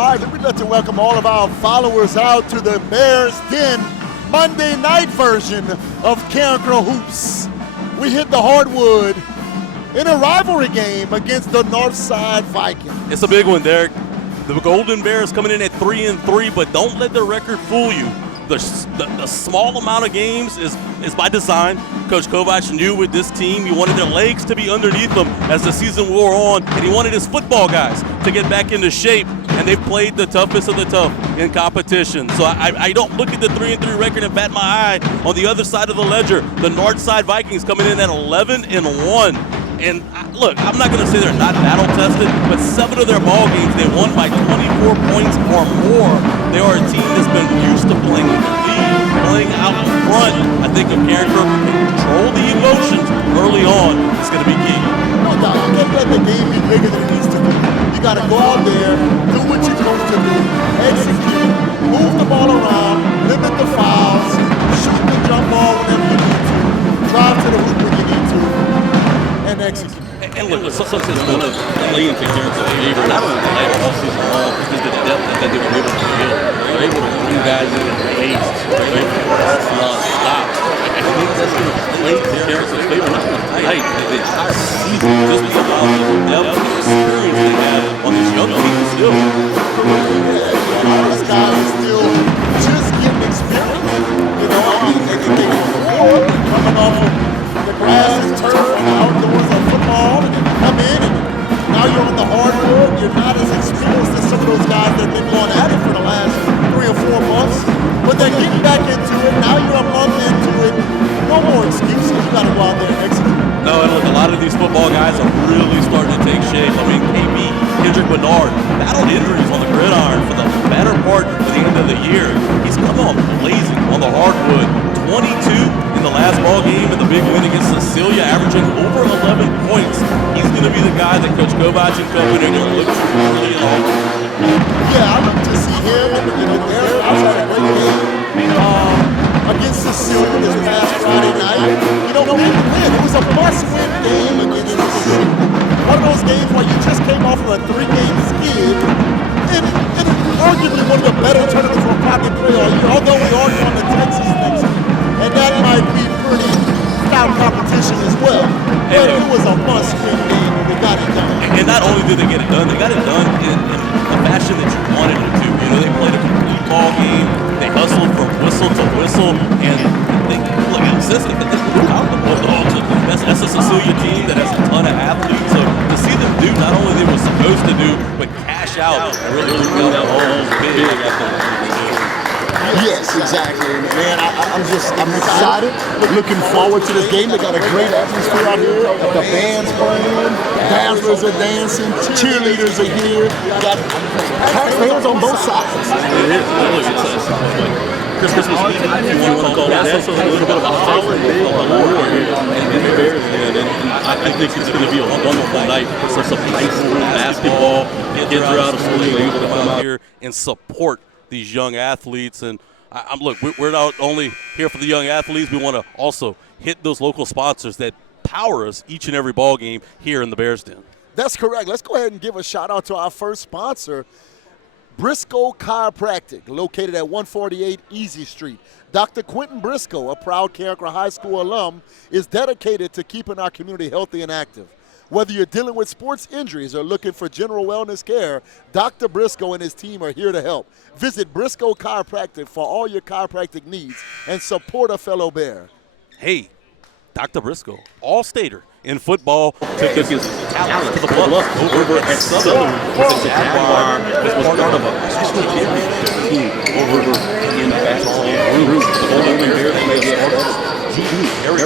All right, we'd like to welcome all of our followers out to the Bears Den Monday night version of Carencro Hoops. We hit the hardwood in a rivalry game against the Northside Vikings. It's a big one, Derek. The Golden Bears coming in at 3-3, but don't let the record fool you. The small amount of games is by design. Coach Kovac knew with this team he wanted their legs to be underneath them as the season wore on, and he wanted his football guys to get back into shape, and they've played the toughest of the tough in competition. So I don't look at the 3-3 record and bat my eye. On the other side of the ledger, the Northside Vikings coming in at 11-1. And look, I'm not going to say they're not battle-tested, but 7 of their ball games they won by 24 points or more. They are a team that's been used to playing in the lead, playing out in front. I think if Carencro can control the emotions early on, it's going to be key. No doubt. You can't let the game be bigger than it needs to be. You got to go out there, do what you're supposed to do, execute, move the ball around, limit the fouls, shoot the jump ball whenever you need to, drive to the hoop when you need to, and execute. And look, sometimes it's going to play into Carencro's favor, not only the later all season long, because of the depth that they were able to build. They're able to bring guys in and pace. They're able to pass non-stop. I think that's going to play to Carencro's favor, not tonight, the entire season, just because of all the depth and experience they have on this young team still. All these guys are still just getting experience. You know, I mean, they can take coming off of the grass and turf and outdoors of football, and then come in, and now you're on the hardwood. You're not as experienced as some of those guys that have been going at it for the last 3 or 4 months. But they're getting back into it. Now you're a month into it. No more excuses. You got to go out there and execute. No, and look, a lot of these football guys are really starting to take shape. I mean, KB, Kendrick Bernard, battled injuries on the gridiron for the better part of the end of the year. He's come on blazing on the hardwood. 22 in the last ball game in the big win against Cecilia, averaging over 11 points. He's going to be the guy that Coach Kovac and company are going to look to early on. Yeah, I look to see him, you know, there outside that great game against Cecilia this past Friday night. You know, win. It was a must-win game against Cecilia. One of those games where you just came off of a 3-game skid, and arguably one of the better tournaments for pocket play all year, although we are going to Texas next week. And that might be pretty stout competition as well. But it was a must-win game, and they got it done. And not only did they get it done, they got it done in a fashion that you wanted them to. You know, they played a complete ball game. They hustled from whistle to whistle, and they look at this. That's a Cecilia team that has a ton of athletes. So to see them do not only they were supposed to do, but cash out and really got that home big. Yes, exactly. Man, I'm excited. Looking forward to this game. They got a great atmosphere out here. The band's playing, dancers are dancing, cheerleaders are here. Got fans on both sides. It is. Christmas Eve, if you want to call it. That's a little bit of a holiday on the war here in the Bears Den, and I think it's going to be a wonderful night for some high school basketball. Kids are out of school, they're able to come out here and support these young athletes. And look, we're not only here for the young athletes, we want to also hit those local sponsors that power us each and every ball game here in the Bears Den. That's correct. Let's go ahead and give a shout out to our first sponsor, Briscoe Chiropractic, located at 148 Easy Street. Dr. Quentin Briscoe, a proud Carencro High School alum, is dedicated to keeping our community healthy and active. Whether you're dealing with sports injuries or looking for general wellness care, Dr. Briscoe and his team are here to help. Visit Briscoe Chiropractic for all your chiropractic needs and support a fellow Bear. Hey, Dr. Briscoe, all-stater in football, took his talent to the bluff over at Southern. This was part of a national championship team over in the basketball group. The Golden Bears played the very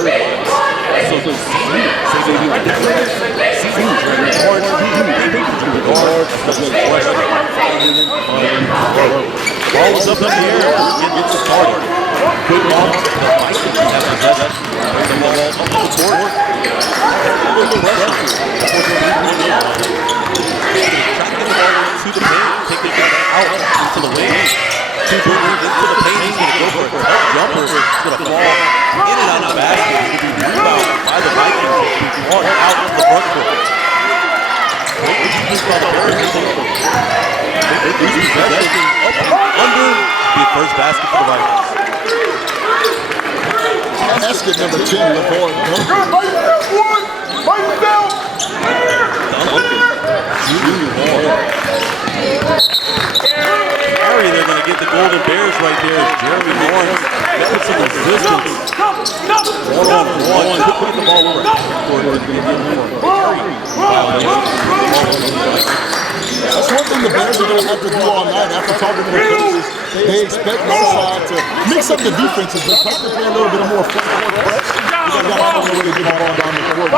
so the ball is up in the air. It gets started. Good ball. The Vikings have possession. Bring the ball up the court. A little pressure. Try to get the ball into the paint. Take it out into the wing. Two boomers into the paint. He's going to go for a tough jumper. He's going to fall in and out of the basket. He'll be rebounded by the Vikings. Brought out of the front court. They Each possession under the first basket for the Vikings. Basket number 10, LeVar Duncan. Harry, they're going to get the Golden Bears right there. Jeremy Lawrence put some resistance. One-on-one. Put the ball over. That's one thing the Bears are going to have to do all night after talking to the coaches. They expect Northside to mix up the defenses, but probably play a little bit more front court press. You got to know where to get the ball down the court.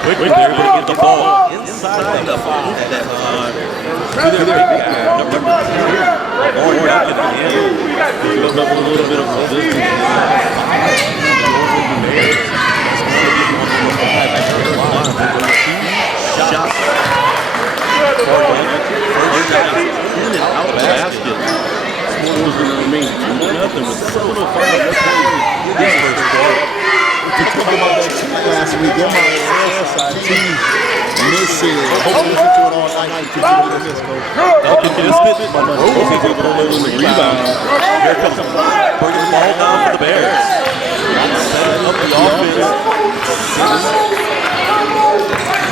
Quickly, they're able to get the ball inside the 5 at that time. To their big guy, number 2. More back at the end. Build up a little bit of resistance. Shots. First shot in and out the basket. This one was going to remain 2-0 with 7:05 left in this first quarter. We talked about that team last week. They're my Northside team missing. Hopefully we do it all night to get to this, coach. Duncan missed it. Monroe was able to hold on the rebound. Here comes bringing the ball down for the Bears. Setting up the offense.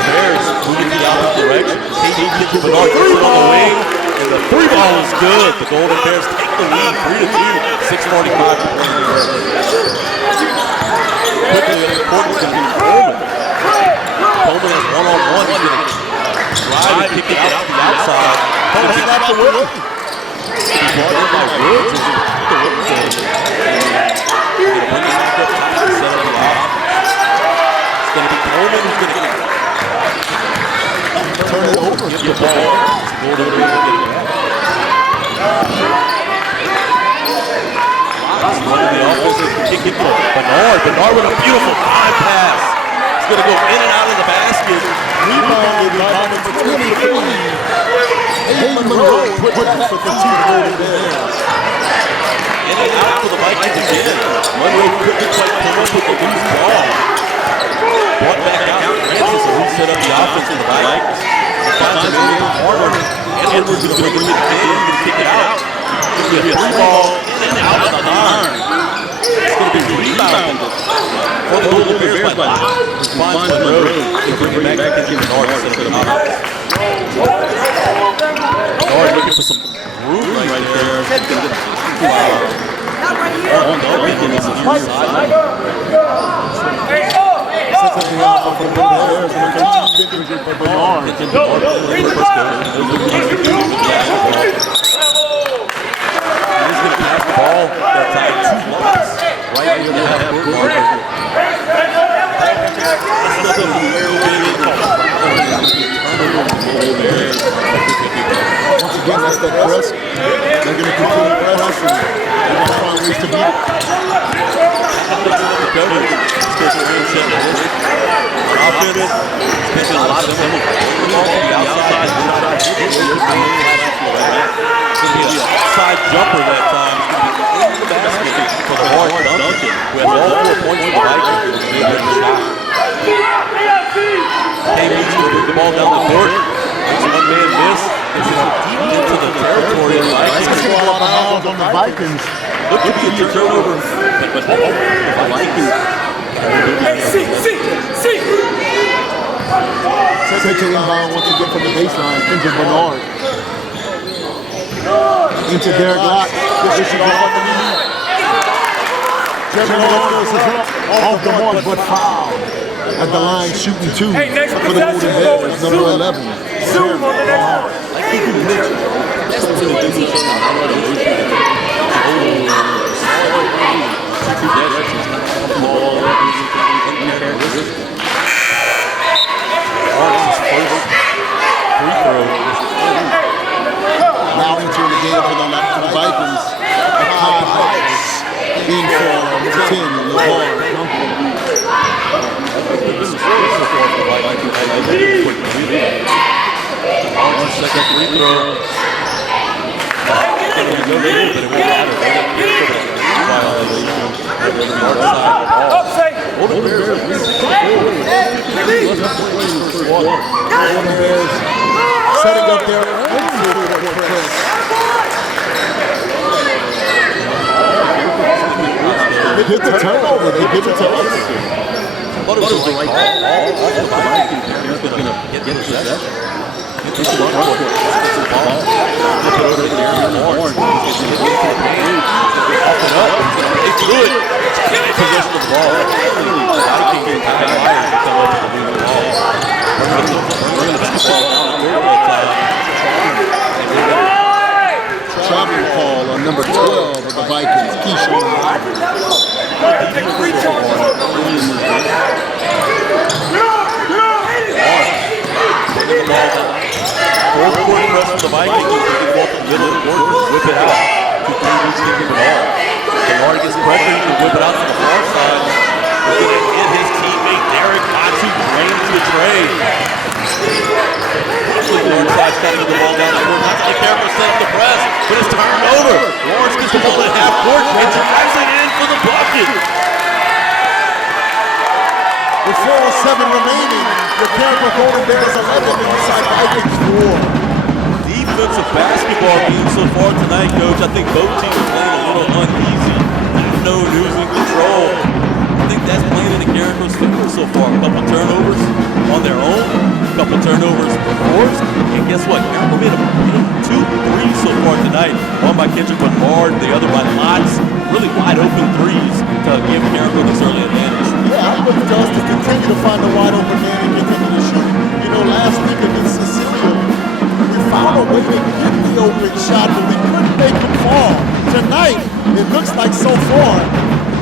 Bears moving the opposite direction. KD gets to Bernard, puts it on the wing, and the 3 ball is good. The Golden Bears take the lead, 3-2, 6:45 to play. Quickly, the court is going to be Coleman. Coleman is one-on-one. He's going to drive and kick it out to the outside. Coleman hit that to Willie. He's brought in by Woods. He's going to bring it back up top and set up the offense. It's going to be Coleman who's going to get it. Turn it over. Get the ball. Golden Bears will get it back. Running the offense, kick it to Bernard. Bernard with a beautiful high pass. He's going to go in and out of the basket. Rebounded by number 23. Hayden Monroe put that for the 2 Golden Bears. In and out for the Vikings again. Monroe couldn't quite come up with the loose ball. Brought back out to Francis, who set up the offense for the Vikings. Finds a man harder. Edwards is going to bring it in and kick it out. It's going to be a 3-ball in and out of the line. It's going to be rebounded for the Golden Bears by finds Monroe to bring it back to Bernard instead of the offense. Bernard looking for some room right there. On the weekend is a near side. He's going to pass the ball that time 2 blocks right into the half-court marker. That's nothing Once again, that's that press. They're going to continue to press and they're going to find ways to beat it. Offense, spending a lot of time on the outside. It's going to be a side jumper that time. It's going to be in the basket for the hard Duncan, who has all 4 points for the Vikings. KD moved the ball down the court. It's a one-man miss. It's deep into the territory of the Vikings. It's going to be a lot of fouls on the Vikings. Look at the turnover. But the Vikings. Take the inbound once again from the baseline. Into Bernard. Into Derek Lott. This is off the knee. Jeremy Lawrence is up off the mark, but fouled at the line, shooting 2 for the Golden Bears, number 11. Zoom on the next one. Now entering the game for the Vikings. High Hawks in for number 10, LeVar Duncan. Second free throw. Setting up there. court press. They get the turnover. They give it to us. I thought it was the right call. All the Vikings is going to get possession. Get to the front court. Get the ball. Flip it over to the area. Lawrence. He's going to get to the paint. Off and up. They do it. Get possession of the ball. The Vikings have Myers to come over to do the ball. Bring the basketball down the court. Traveling call on number 12 of the Vikings, Keyshawn. Full court press for the Vikings. They can go up the middle of the court and whip it out. Two fingers to the ball. Bernard gets pressure. He can whip it out to the far side. He's going to hit his teammate Derek Matu drain to the tray. Northside trying to get the ball down the court. Not to the Carencro set up the press, but it's turned over. Lawrence gets the ball at half court and drives it in for the bucket. With 4:07 remaining, the Carencro Golden Bears 11, the Northside Vikings 4. Defensive basketball game so far tonight, Coach. I think both teams are playing a little uneasy. No losing control. I think that's playing in the Carencro's favor so far. A couple turnovers on their own, a couple turnovers forced, and guess what? Carencro made 2 threes so far tonight. One by Kendrick Bernard, the other by Lots. Really wide open threes to give Carencro this early advantage. Yeah, I look to us to continue to find a wide open man and continue to shoot. You know, last week against Cecilia, we found a way to get the open shot, but we couldn't make him fall. Tonight, it looks like so far,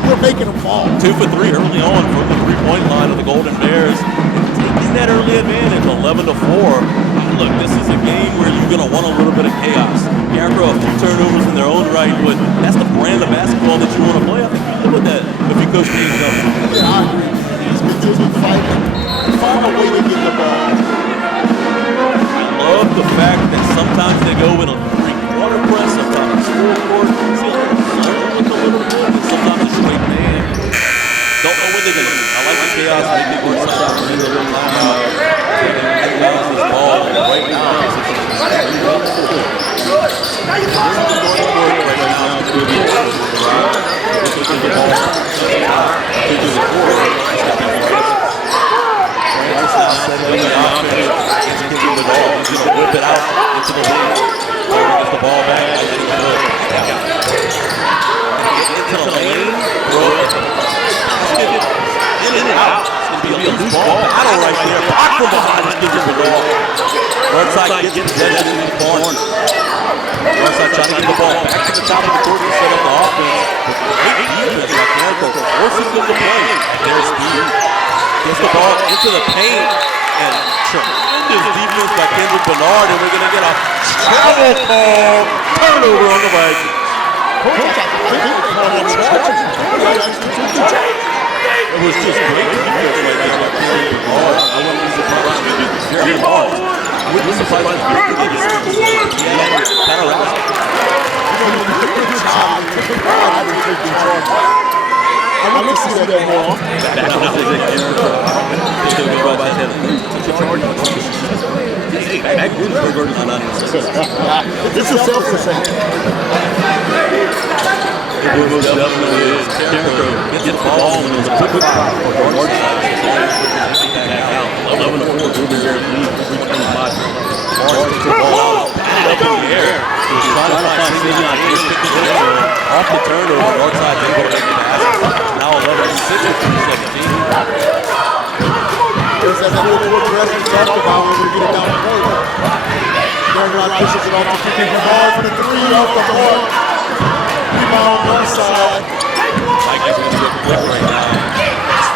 we're making him fall. 2 for 3 early on from the three-point line of the Golden Bears. Taking that early advantage, 11-4. Look, this is a game where you're going to want a little bit of chaos. Carencro, a few turnovers in their own right, but that's the brand of basketball that you want to play. I think you live with that if you coach James Johnson. Yeah, I agree. He's continuing fighting. Find a way to get the ball. I love the fact that sometimes they go in a three-quarter press, sometimes full court. See, look a little bit, and sometimes a straight man. Don't know what they're going to do. I like the chaos. I think they work sometimes in the little timeout. They bounce this ball right now. He's going to whip it out into the lane. Gets the ball back. Into the lane. In and out. It's going to be a loose ball battle right there. Block from behind. Just gives him the ball. Northside gets possession in the corner. Northside trying to get the ball back to the top of the court to set up the offense. Great defense by Carencro. Forces them to play. Their speed. Gets the ball into the paint. And tremendous defense by Kendrick Bernard. And we're going to get a travel call. Turnover on the Vikings. It was just great defense right there by Kendrick Bernard. I wouldn't be surprised. Jerry Barnes. I wouldn't be surprised if he did this. Yeah, kind of right. I want to see that more. Back on the Carencro. Still go by his head. Back to the Bird is not This is self-sustaining. It most definitely is. Carencro gets the ball and there's a quick foul for Northside. Back out. 11-4. Golden Bears lead. 3:25. Barnes takes the ball out. Batted up in the air. He's trying to find Simeon. He's picking it up. Off the turnover. Northside's able to make the basket. Now 11-6 with 3:17. There's that full press we talked about when we get it down the court. Bernard pushes it off to Kendrick Bernard for the 3 off the board. Rebound Northside. Vikings going to get quick right now.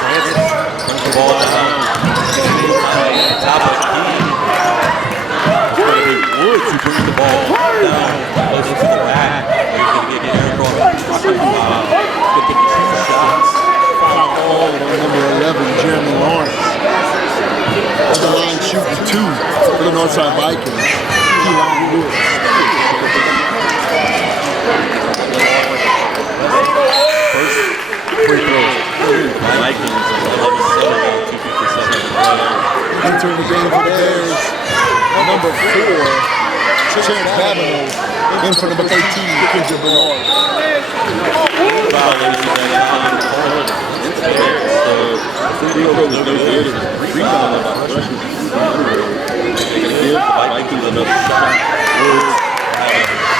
Francis brings the ball down. Top of the key. It's going to be Woods who brings the ball down. Goes into the back. He's going to get Carencro on the block. He's going to get 2 shots. Foul call on number 11, Jeremy Lawrence. On the line shooting 2 for the Northside Vikings. Keyshawn Lewis. First free throws. Vikings 11-7, 2:57. Entering the game for the Bears. Number 4, Chance Babineau in for number 13, Kendra Bernard. Violation that time. So free throw was no good. It was rebounded by freshman. They're going to give the Vikings another shot. Woods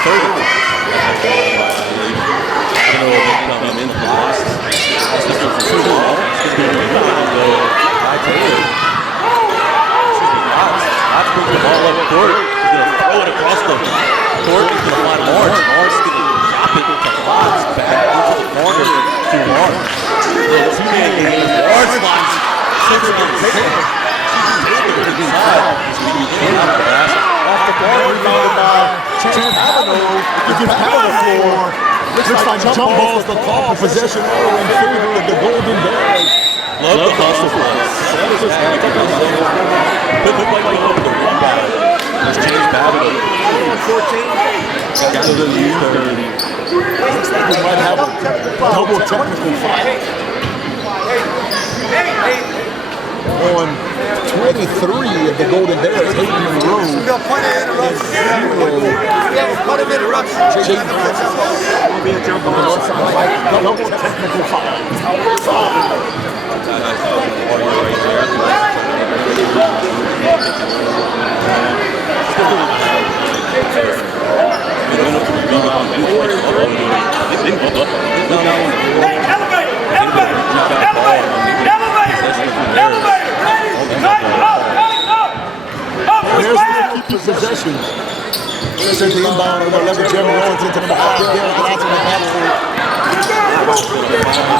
third. I don't know if they come in for lost. This is too long. It's going to be a rebound though. By Taylor. Watts brings the ball up court. He's going to throw it across the court. He's going to find Lawrence. Lawrence is going to drop it to Watts back into the corner to Lawrence. Little two-man game. Lawrence finds Taylor inside. He's going to be in out of the basket. Off the ball, rebounded by Chance Babineau. He gets back on the floor. Looks like jump balls the call. Possession arrow in favor of the Golden Bears. Love the hustle play. Put the play up the rebound. Let's change Babineau. 14. Got to the U30. Looks like we might have a double technical foul. On 23 of the Golden Bears, Hayden Monroe. We got point of interruption. We have a point of interruption. Will be a jump on the Northside. Double technical foul. There's the key possession. There's the inbound of 11 Jeremy Owens into the foul. There, that's in the backcourt. That's going to be stripped.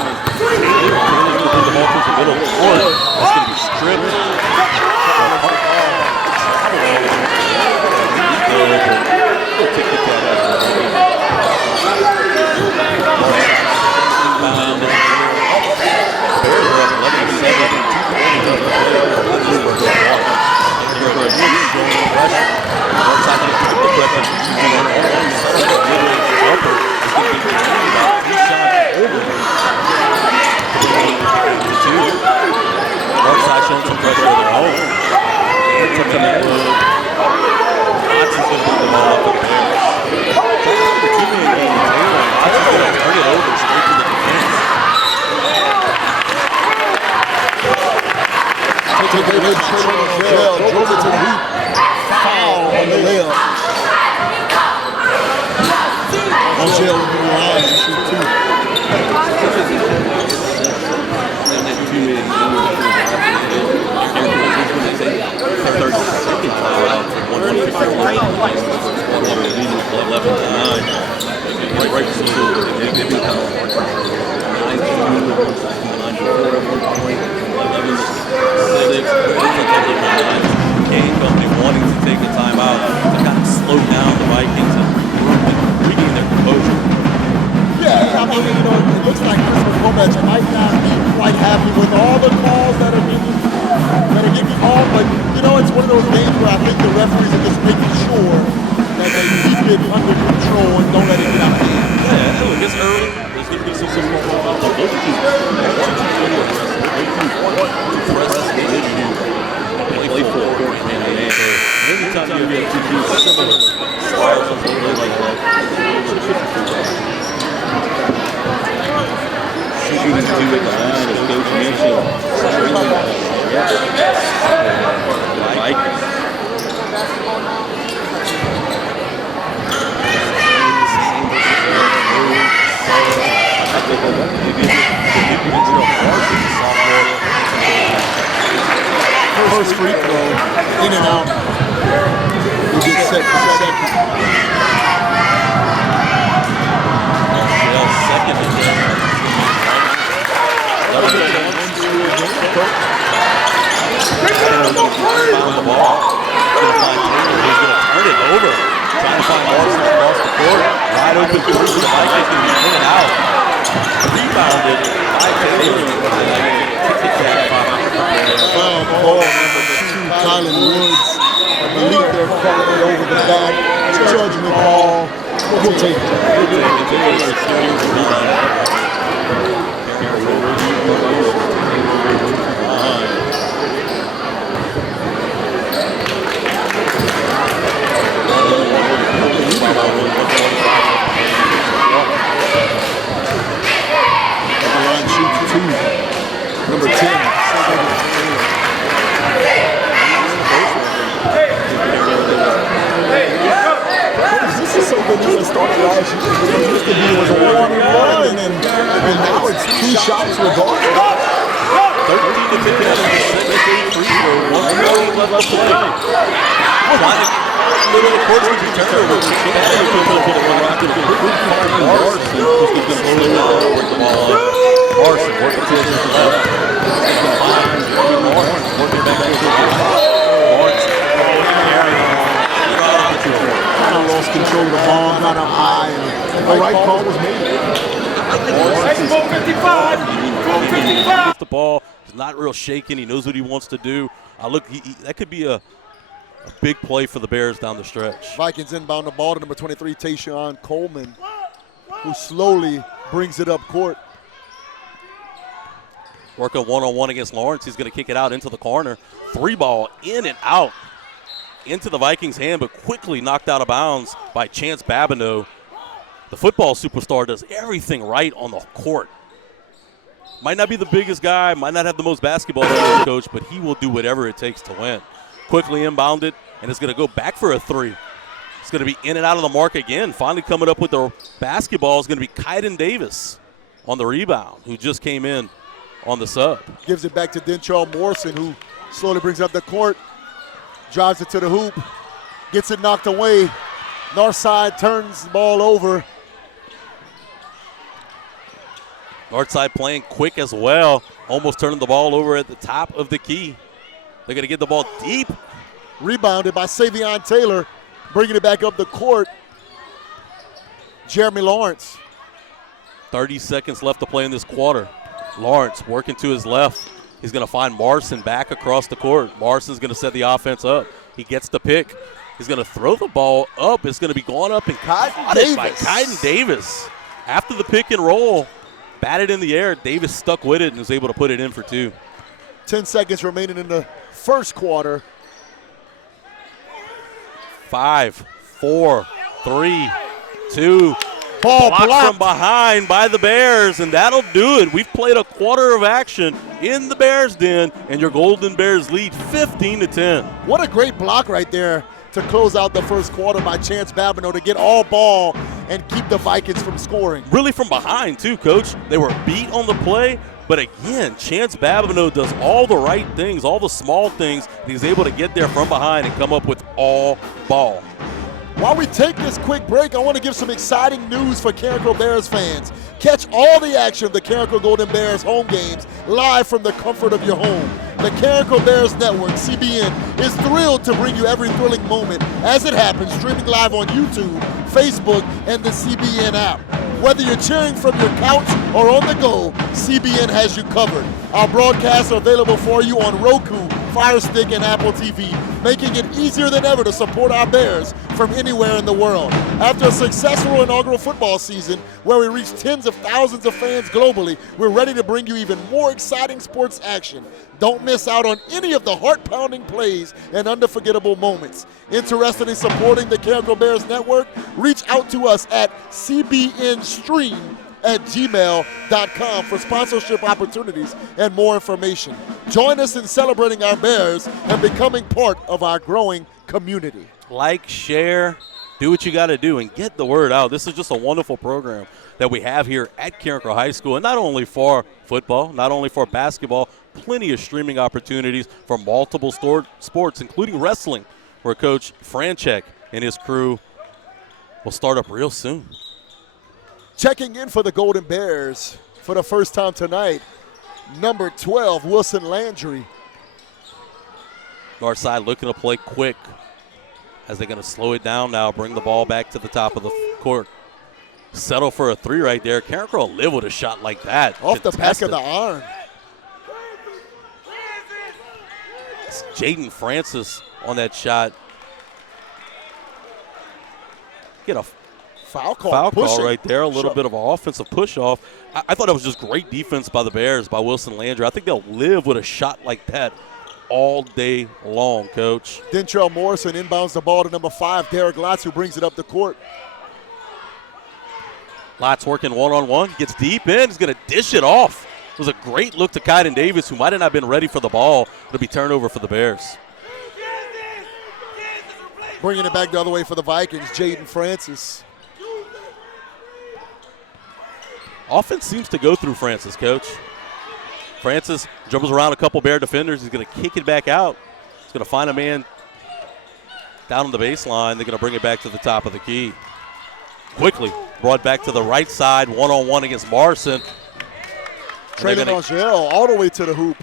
Northside showing some pressure of their own. Took them that low. Watts is going to put the ball up in the air. The two-man game, Taylor. Watts is going to turn it over straight to the defense. Took it away from Trell. Drove it to the hoop. Foul on the layup. Angel will be lying to shoot two. Game company wanting to take the time out to kind of slow down the Vikings and regain their composure. Yeah, I mean, you know, it looks like Christopher Gomez might not be quite happy with all the calls that are getting called, but you know, it's one of those games where I think the referees are just making sure that they keep it under control and don't let it get out of hand. Yeah, look, it's early. There's going to be some more both teams. Press the issue. Play for it. Anytime you have two teams similar, styles of play like that. Shooting two at the line, as Coach mentioned, Vikings. First free throw, in and out. We get set for the second. Second and found the ball. He's going to find Taylor. He's going to turn it over. Trying to find Lawrence across the court. Wide open three. The Vikings going to be in and out. Rebounded by Taylor. Foul ball number 2, Kylan Woods. I believe they're calling it over the back. Judgment call. We'll take it. shots regardless. 13 to 10 in the second free throw. 1:40 left to play. Trying to little unfortunate turnover. Who's going to slow it down, work the ball up. Larson working towards his left. He's going to find Jeremy Lawrence working back towards his right. Lawrence carrying on. Kind of lost control of the ball, got up high, and the right call was made. Gets the ball. He's not real shaking. He knows what he wants to do. Look, that could be a big play for the Bears down the stretch. Vikings inbound the ball to number 23, Tayshawn Coleman, who slowly brings it up court. Working one-on-one against Lawrence. He's going to kick it out into the corner. 3-ball in and out into the Vikings' hand, but quickly knocked out of bounds by Chance Babineau. The football superstar does everything right on the court. Might not be the biggest guy, might not have the most basketball knowledge, coach, but he will do whatever it takes to win. Quickly inbounded, and it's going to go back for a 3. It's going to be in and out of the mark again. Finally coming up with the basketball is going to be Kaiden Davis on the rebound, who just came in on the sub. Gives it back to Dentrell Morrison, who slowly brings up the court, drives it to the hoop, gets it knocked away. Northside turns the ball over. Northside playing quick as well, almost turning the ball over at the top of the key. They're going to get the ball deep. Rebounded by Savion Taylor, bringing it back up the court. Jeremy Lawrence. 30 seconds left to play in this quarter. Lawrence working to his left. He's going to find Marson back across the court. Marson's going to set the offense up. He gets the pick. He's going to throw the ball up. It's going to be going up and caught by Kaiden Davis. After the pick and roll, batted in the air. Davis stuck with it and was able to put it in for 2. 10 seconds remaining in the first quarter. 5, 4, 3, 2. Ball blocked blocked from behind by the Bears, and that'll do it. We've played a quarter of action in the Bears' den, and your Golden Bears lead 15-10. What a great block right there to close out the first quarter by Chance Babineau to get all ball and keep the Vikings from scoring. Really from behind, too, Coach. They were beat on the play, but again, Chance Babineau does all the right things, all the small things, and he's able to get there from behind and come up with all ball. While we take this quick break, I want to give some exciting news for Carencro Bears fans. Catch all the action of the Carencro Golden Bears home games live from the comfort of your home. The Carencro Bears Network, CBN, is thrilled to bring you every thrilling moment as it happens, streaming live on YouTube, Facebook, and the CBN app. Whether you're cheering from your couch or on the go, CBN has you covered. Our broadcasts are available for you on Roku, Fire Stick, and Apple TV, making it easier than ever to support our Bears from anywhere in the world. After a successful inaugural football season where we reached tens of thousands of fans globally, we're ready to bring you even more exciting sports action. Don't miss out on any of the heart-pounding plays and unforgettable moments. Interested in supporting the Carencro Bears Network? Reach out to us at cbnstream@gmail.com for sponsorship opportunities and more information. Join us in celebrating our Bears and becoming part of our growing community. Like, share, do what you got to do, and get the word out. This is just a wonderful program that we have here at Carencro High School, and not only for football, not only for basketball, plenty of streaming opportunities for multiple sports, including wrestling, where Coach Franchek and his crew will start up real soon. Checking in for the Golden Bears for the first time tonight, number 12, Wilson Landry. Northside looking to play quick as they're going to slow it down now, bring the ball back to the top of the court. Settle for a 3 right there. Carencro will live with a shot like that. Off the back of the arm. It's Jaden Francis on that shot. Get a foul call right there. A little bit of an offensive push-off. I thought it was just great defense by the Bears, by Wilson Landry. I think they'll live with a shot like that all day long, Coach. Dentrell Morrison inbounds the ball to number 5, Derek Lotz, who brings it up the court. Lotz working one-on-one, gets deep in, he's going to dish it off. It was a great look to Kaiden Davis, who might have not been ready for the ball. It'll be turnover for the Bears. Bringing it back the other way for the Vikings, Jaden Francis. offense seems to go through Francis, Coach. Francis dribbles around a couple Bear defenders. He's going to kick it back out. He's going to find a man down on the baseline. They're going to bring it back to the top of the key. Quickly brought back to the right side, one-on-one against Morrison. Traylon Angel all the way to the hoop.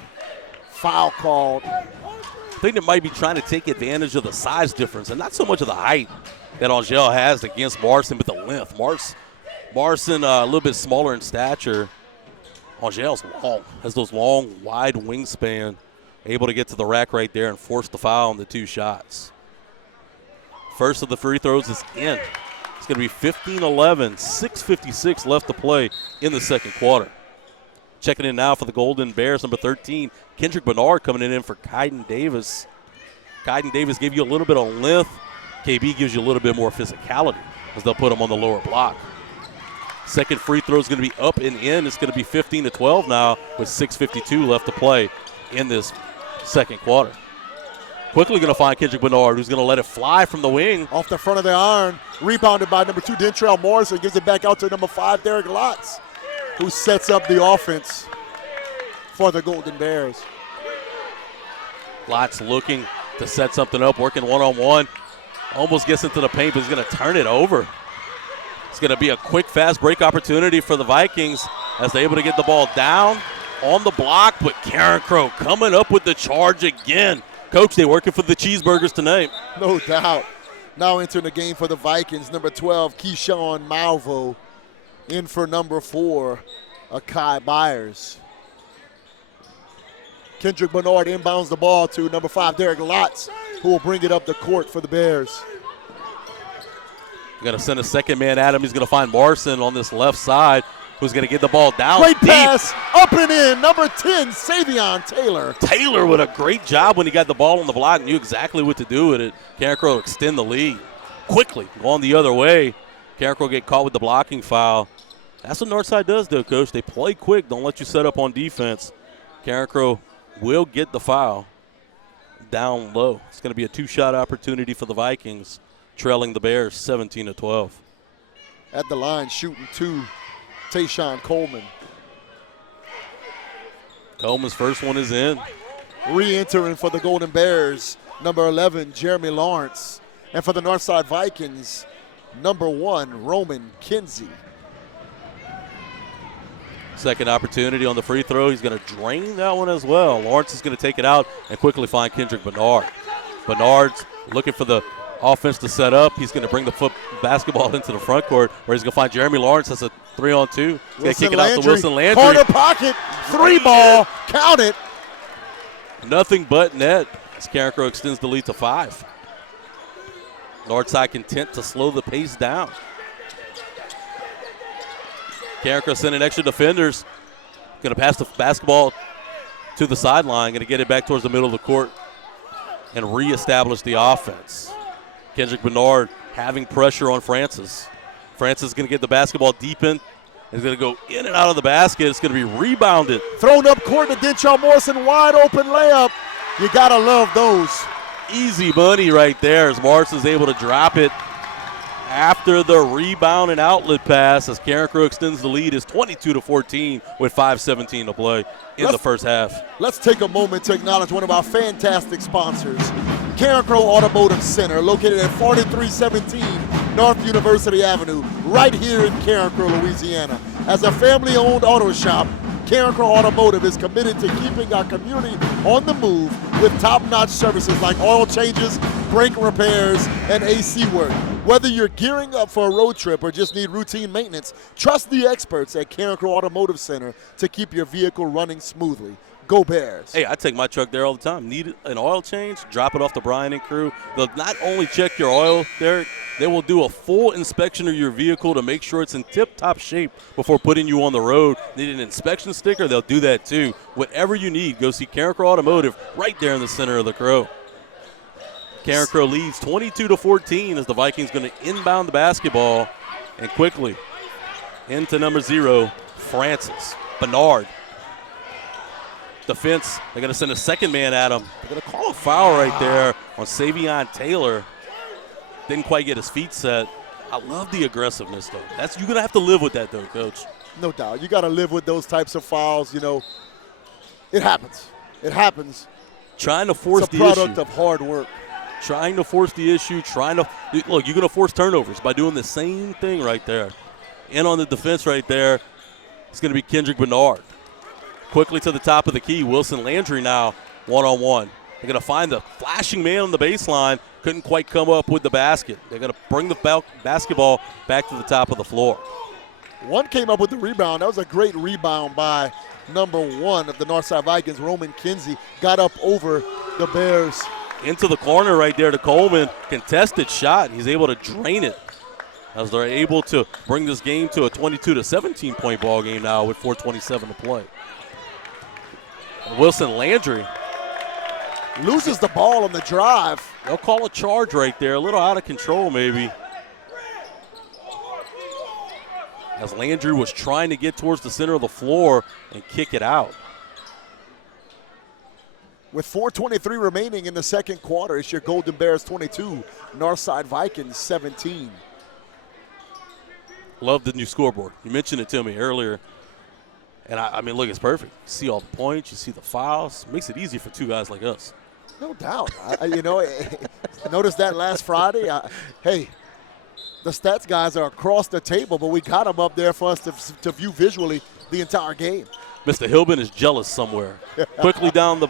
Foul called. I think they might be trying to take advantage of the size difference and not so much of the height that Angel has against Morrison, but the length. Morrison a little bit smaller in stature. Angel's long, has those long, wide wingspan, able to get to the rack right there and force the foul on the 2 shots. First of the free throws is in. It's going to be 15-11, 6:56 left to play in the second quarter. Checking in now for the Golden Bears, number 13, Kendrick Bernard coming in for Kaiden Davis. Kaiden Davis gave you a little bit of length. KB gives you a little bit more physicality as they'll put him on the lower block. Second free throw is going to be up and in. It's going to be 15-12 now with 6:52 left to play in this second quarter. Quickly going to find Kendrick Bernard, who's going to let it fly from the wing. Off the front of the iron, rebounded by number 2, Dentrell Morrison, gives it back out to number 5, Derek Lotz, who sets up the offense for the Golden Bears. Lotz looking to set something up, working one-on-one. Almost gets into the paint, but he's going to turn it over. It's going to be a quick, fast break opportunity for the Vikings as they're able to get the ball down on the block, but Carencro coming up with the charge again. Coach, they're working for the cheeseburgers tonight. No doubt. Now entering the game for the Vikings, number 12, Keyshawn Malvo, in for number 4, Akai Byers. Kendrick Bernard inbounds the ball to number 5, Derek Lotz, who will bring it up the court for the Bears. Going to send a second man at him. He's going to find Morrison on this left side, who's going to get the ball down Great deep. pass, up and in, number 10, Savion Taylor. Taylor with a great job when he got the ball on the block, knew exactly what to do with it. Carencro extend the lead. Quickly going the other way. Carencro get caught with the blocking foul. That's what Northside does, though, Coach. They play quick, don't let you set up on defense. Carencro will get the foul down low. It's going to be a 2-shot opportunity for the Vikings, trailing the Bears 17-12. At the line, shooting 2, Tayshawn Coleman. Coleman's first one is in. Re-entering for the Golden Bears, number 11, Jeremy Lawrence. And for the Northside Vikings, number 1, Roman Kinsey. Second opportunity on the free throw. He's going to drain that one as well. Lawrence is going to take it out and quickly find Kendrick Bernard. Bernard's looking for the offense to set up. He's going to bring the basketball into the front court where he's going to find Jeremy Lawrence. That's a 3-on-2. He's going to kick it out to Wilson Landry. Corner pocket, 3 ball, count it. Nothing but net as Carencro extends the lead to 5. Northside content to slow the pace down. Carencro sending extra defenders. Going to pass the basketball to the sideline. Going to get it back towards the middle of the court and reestablish the offense. Kendrick Bernard having pressure on Francis. Francis is going to get the basketball deep in. He's going to go in and out of the basket. It's going to be rebounded. Thrown up court to Dentrell Morrison, wide open layup. You got to love those. Easy money right there as Morrison's able to drop it after the rebound and outlet pass as Carencro extends the lead. Is 22-14 with 5:17 to play in the first half. Let's take a moment to acknowledge one of our fantastic sponsors, Carencro Automotive Center, located at 4317 North University Avenue, right here in Carencro, Louisiana. As a family-owned auto shop, Carencro Automotive is committed to keeping our community on the move with top-notch services like oil changes, brake repairs, and AC work. Whether you're gearing up for a road trip or just need routine maintenance, trust the experts at Carencro Automotive Center to keep your vehicle running smoothly. Go Bears. Hey, I take my truck there all the time. Need an oil change? Drop it off to Brian and crew. They'll not only check your oil, Derek, they will do a full inspection of your vehicle to make sure it's in tip-top shape before putting you on the road. Need an inspection sticker? They'll do that too. Whatever you need, go see Carencro Automotive right there in the center of the Crow. Carencro leads 22-14 as the Vikings going to inbound the basketball and quickly into number 0, Francis. Bernard. Defense, they're going to send a second man at him. They're going to call a foul right there on Savion Taylor. Didn't quite get his feet set. I love the aggressiveness, though. You're going to have to live with that, though, Coach. No doubt. You got to live with those types of fouls. You know, it happens. It happens. Trying to force it's a the issue. product of hard work. Trying to force the issue. Look, you're going to force turnovers by doing the same thing right there. And on the defense right there, it's going to be Kendrick Bernard. Quickly to the top of the key. Wilson Landry now one-on-one. They're going to find the flashing man on the baseline. Couldn't quite come up with the basket. They're going to bring the basketball back to the top of the floor. One came up with the rebound. That was a great rebound by number 1 of the Northside Vikings, Roman Kinsey. Got up over the Bears. Into the corner right there to Coleman. Contested shot. He's able to drain it as they're able to bring this game to a 22-17 point ball game now with 4:27 to play. Wilson Landry loses the ball on the drive. They'll call a charge right there. A little out of control maybe. As Landry was trying to get towards the center of the floor and kick it out. With 4:23 remaining in the second quarter, it's your Golden Bears 22, Northside Vikings 17. Love the new scoreboard. You mentioned it to me earlier. And, I mean, look, it's perfect. You see all the points. You see the fouls. Makes it easy for two guys like us. No doubt. Notice that last Friday. Hey, the stats guys are across the table, but we got them up there for us to view visually the entire game. Mr. Hilbin is jealous somewhere. Quickly down the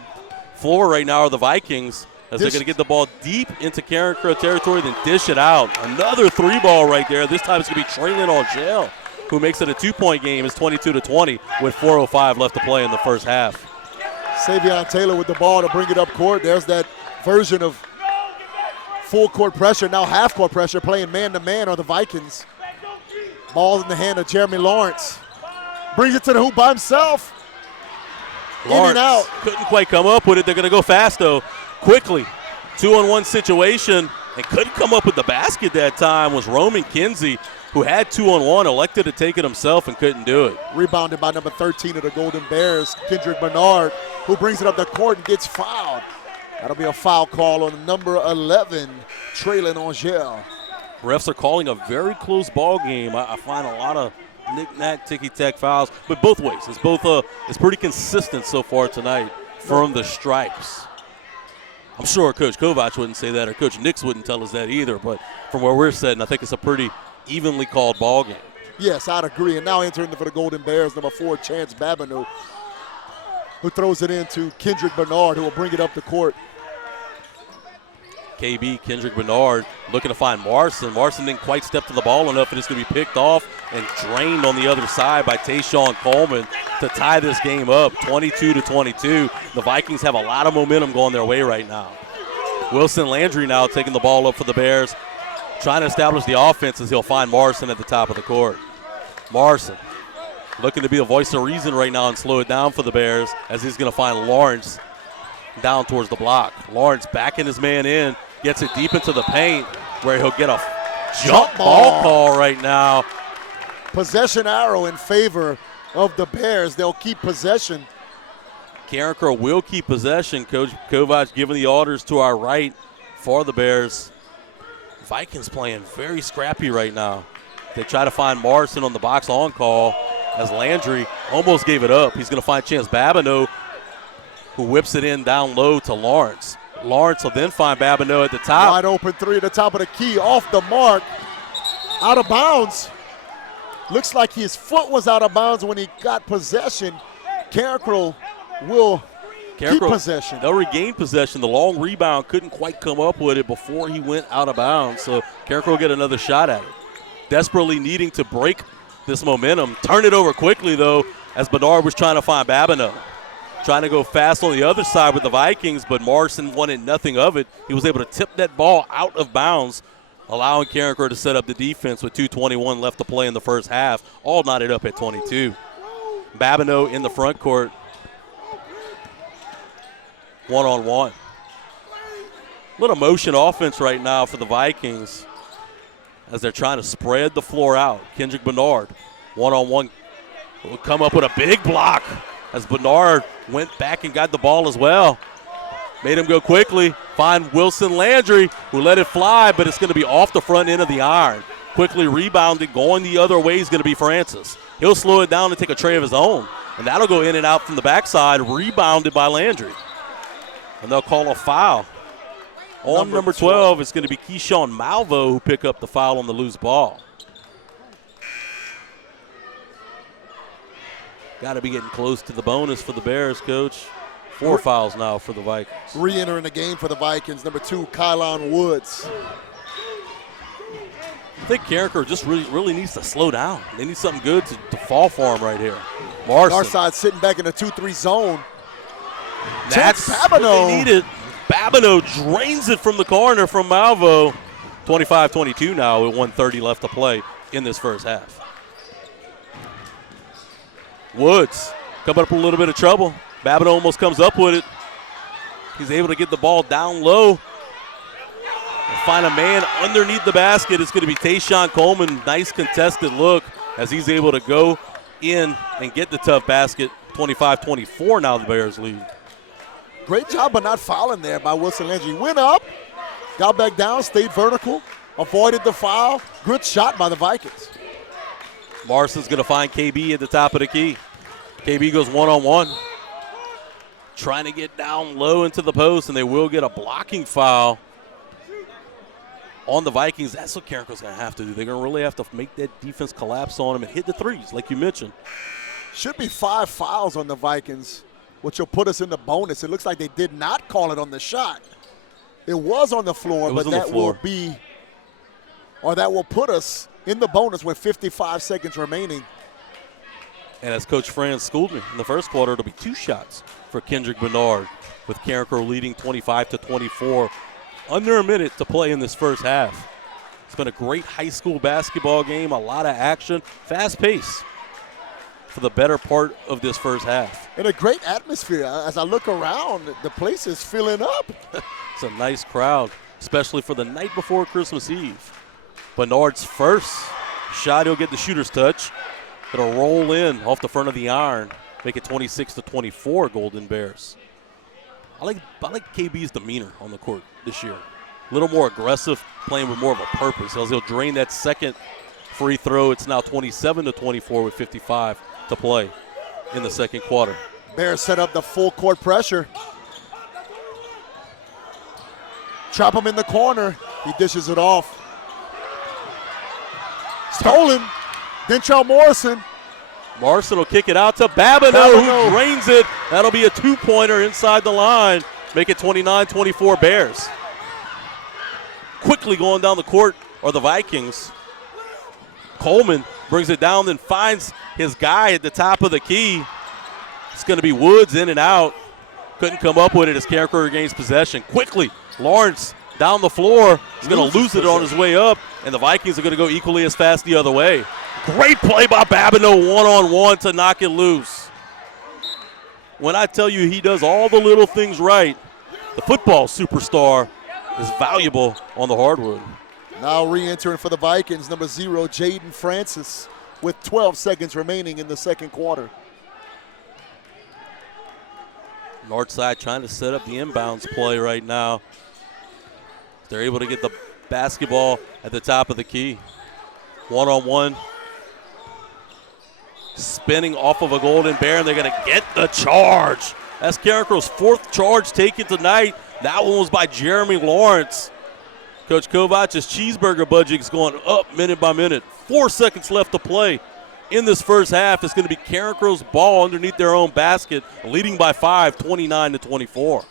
floor right now are the Vikings as they're going to get the ball deep into Carencro territory, then dish it out. Another 3-ball right there. This time it's going to be Traylon Angel, who makes it a 2-point game. It's 22-20 with 4:05 left to play in the first half. Savion Taylor with the ball to bring it up court. There's that version of full court pressure, now half court pressure, playing man-to-man on the Vikings. Ball's in the hand of Jeremy Lawrence. Brings it to the hoop by himself. Lawrence in and out. Couldn't quite come up with it. They're going to go fast, though. Quickly, 2-on-1 situation, and couldn't come up with the basket that time was Roman Kinsey, who had 2-on-1, elected to take it himself and couldn't do it. Rebounded by number 13 of the Golden Bears, Kendrick Bernard, who brings it up the court and gets fouled. That'll be a foul call on number 11, Traylon Angel. Refs are calling a very close ball game. I find a lot of knick-knack, ticky-tack fouls, but both ways. It's pretty consistent so far tonight from the stripes. I'm sure Coach Kovac wouldn't say that, or Coach Nix wouldn't tell us that either, but from where we're sitting, I think it's a pretty evenly called ball game. Yes, I'd agree. And now entering for the Golden Bears, number 4, Chance Babineau, who throws it into Kendrick Bernard, who will bring it up the court. KB, Kendrick Bernard, looking to find Marson. Marson didn't quite step to the ball enough, and it's going to be picked off and drained on the other side by Tayshawn Coleman to tie this game up, 22-22. The Vikings have a lot of momentum going their way right now. Wilson Landry now taking the ball up for the Bears, trying to establish the offense as he'll find Marson at the top of the court. Marson looking to be the voice of reason right now and slow it down for the Bears as he's going to find Lawrence down towards the block. Lawrence backing his man in, gets it deep into the paint where he'll get a jump ball call right now. Possession arrow in favor of the Bears. They'll keep possession. Carencro will keep possession. Coach Kovac giving the orders to our right for the Bears. Vikings playing very scrappy right now. They try to find Marson on the box on call as Landry almost gave it up. He's going to find Chance Babineau, who whips it in down low to Lawrence. Lawrence will then find Babineau at the top. Wide open three at the top of the key, off the mark, out of bounds. Looks like his foot was out of bounds when he got possession. Carencro will keep possession. They'll regain possession. The long rebound couldn't quite come up with it before he went out of bounds, so Carencro will get another shot at it. Desperately needing to break this momentum. Turn it over quickly, though, as Bernard was trying to find Babineau. Trying to go fast on the other side with the Vikings, but Marson wanted nothing of it. He was able to tip that ball out of bounds, allowing Carencro to set up the defense with 2:21 left to play in the first half, all knotted up at 22. Babineau in the front court, one-on-one. Little motion offense right now for the Vikings as they're trying to spread the floor out. Kendrick Bernard, one-on-one, will come up with a big block as Bernard went back and got the ball as well. Made him go quickly, find Wilson Landry, who let it fly, but it's going to be off the front end of the iron. Quickly rebounded, going the other way is going to be Francis. He'll slow it down and take a tray of his own. And that'll go in and out from the backside, rebounded by Landry. And they'll call a foul. On number 12, it's going to be Keyshawn Malvo who pick up the foul on the loose ball. Got to be getting close to the bonus for the Bears, Coach. 4 fouls now for the Vikings. Re-entering the game for the Vikings, number 2, Kylon Woods. I think Carencro just really needs to slow down. They need something good to fall for him right here. Northside sitting back in the 2-3 zone. That's what they needed. Babineau drains it from the corner from Malvo. 25-22 now with 1:30 left to play in this first half. Woods coming up a little bit of trouble. Babineau almost comes up with it. He's able to get the ball down low. And find a man underneath the basket. It's going to be Tayshawn Coleman. Nice contested look as he's able to go in and get the tough basket. 25-24 now the Bears lead. Great job of not fouling there by Wilson Landry. Went up, got back down, stayed vertical, avoided the foul. Good shot by the Vikings. Marson's going to find KB at the top of the key. KB goes one-on-one. Trying to get down low into the post, and they will get a blocking foul on the Vikings. That's what Carencro's going to have to do. They're going to really have to make that defense collapse on him and hit the threes, like you mentioned. Should be 5 fouls on the Vikings, which will put us in the bonus. It looks like they did not call it on the shot. It was on the floor, but that will be, or that will put us in the bonus with 55 seconds remaining. And as Coach Franz schooled me in the first quarter, it'll be 2 shots for Kendrick Bernard, with Carencro leading 25-24. Under a minute to play in this first half. It's been a great high school basketball game, a lot of action, fast pace for the better part of this first half. And a great atmosphere. As I look around, the place is filling up. It's a nice crowd, especially for the night before Christmas Eve. Bernard's first shot, he'll get the shooter's touch. It'll roll in off the front of the iron, make it 26-24 Golden Bears. I like KB's demeanor on the court this year. A little more aggressive, playing with more of a purpose. As he'll drain that second free throw, it's now 27-24 with 55 to play in the second quarter. Bears set up the full court pressure. Trap him in the corner. He dishes it off. Stolen. Dentrell Morrison. Morrison will kick it out to Babineau, who drains it. That'll be a 2-pointer inside the line. Make it 29-24 Bears. Quickly going down the court are the Vikings. Coleman brings it down, then finds his guy at the top of the key. It's going to be Woods in and out. Couldn't come up with it as Carencro regains possession. Quickly, Lawrence down the floor. He's going to lose it on his way up, and the Vikings are going to go equally as fast the other way. Great play by Babineau one-on-one to knock it loose. When I tell you he does all the little things right, the football superstar is valuable on the hardwood. Now re-entering for the Vikings, number 0, Jaden Francis, with 12 seconds remaining in the second quarter. Northside trying to set up the inbounds play right now. They're able to get the basketball at the top of the key. One-on-one. Spinning off of a Golden Bear, and they're going to get the charge. That's Carencro's 4th charge taken tonight. That one was by Jeremy Lawrence. Coach Kovach's cheeseburger budget is going up minute by minute. 4 seconds left to play in this first half. It's going to be Carencro's ball underneath their own basket, leading by 5, 29-24.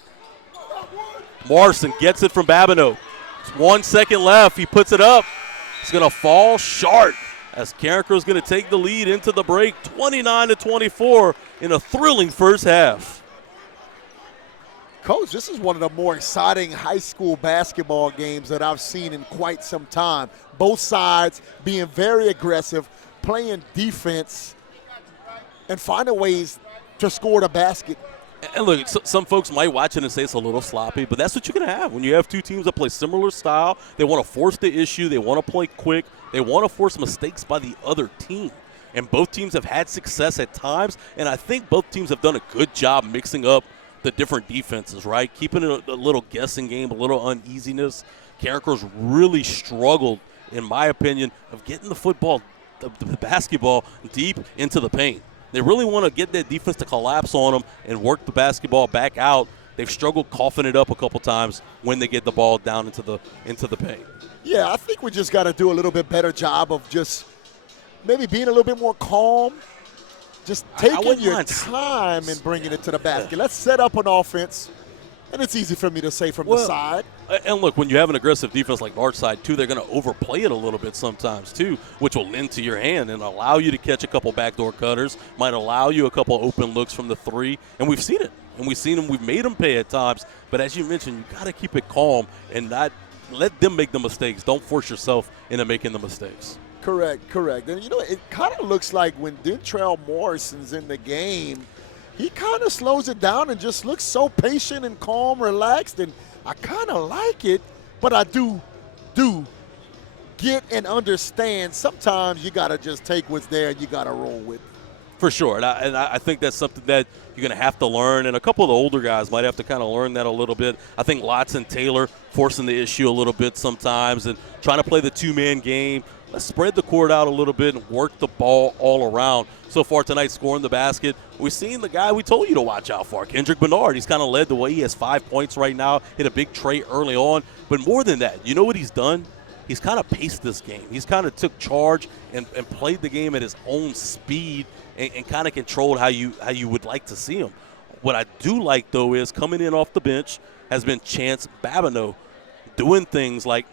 Morrison gets it from Babineau. 1 second left. He puts it up. It's going to fall short as Carencro is going to take the lead into the break, 29-24 in a thrilling first half. Coach, this is one of the more exciting high school basketball games that I've seen in quite some time. Both sides being very aggressive, playing defense, and finding ways to score the basket. And look, some folks might watch it and say it's a little sloppy, but that's what you're going to have when you have two teams that play similar style. They want to force the issue. They want to play quick. They want to force mistakes by the other team. And both teams have had success at times, and I think both teams have done a good job mixing up the different defenses, right? Keeping it a little guessing game, a little uneasiness. Carencro's really struggled, in my opinion, of getting the football the basketball deep into the paint. They really want to get that defense to collapse on them and work the basketball back out. They've struggled coughing it up a couple times when they get the ball down into the paint. Yeah, I think we just got to do a little bit better job of just maybe being a little bit more calm, just taking your time and bringing it to the basket. Let's set up an offense, and it's easy for me to say from the side. And look, when you have an aggressive defense like Northside, too, they're going to overplay it a little bit sometimes, too, which will lend to your hand and allow you to catch a couple backdoor cutters, might allow you a couple open looks from the three, and we've seen it. And we've seen them. We've made them pay at times. But as you mentioned, you got to keep it calm and not let them make the mistakes. Don't force yourself into making the mistakes. Correct. And, it kind of looks like when Dentrell Morrison's in the game, he kind of slows it down and just looks so patient and calm, relaxed, and I kind of like it, but I do get and understand sometimes you got to just take what's there and you got to roll with it. For sure, and I think that's something that you're going to have to learn, and a couple of the older guys might have to kind of learn that a little bit. I think Lotz and Taylor forcing the issue a little bit sometimes and trying to play the two-man game. Let's spread the court out a little bit and work the ball all around. So far tonight, scoring the basket, we've seen the guy we told you to watch out for, Kendrick Bernard. He's kind of led the way. He has 5 points right now, hit a big tray early on. But more than that, you know what he's done? He's kind of paced this game. He's kind of took charge and played the game at his own speed and kind of controlled how you would like to see him. What I do like, though, is coming in off the bench has been Chance Babineau, doing things like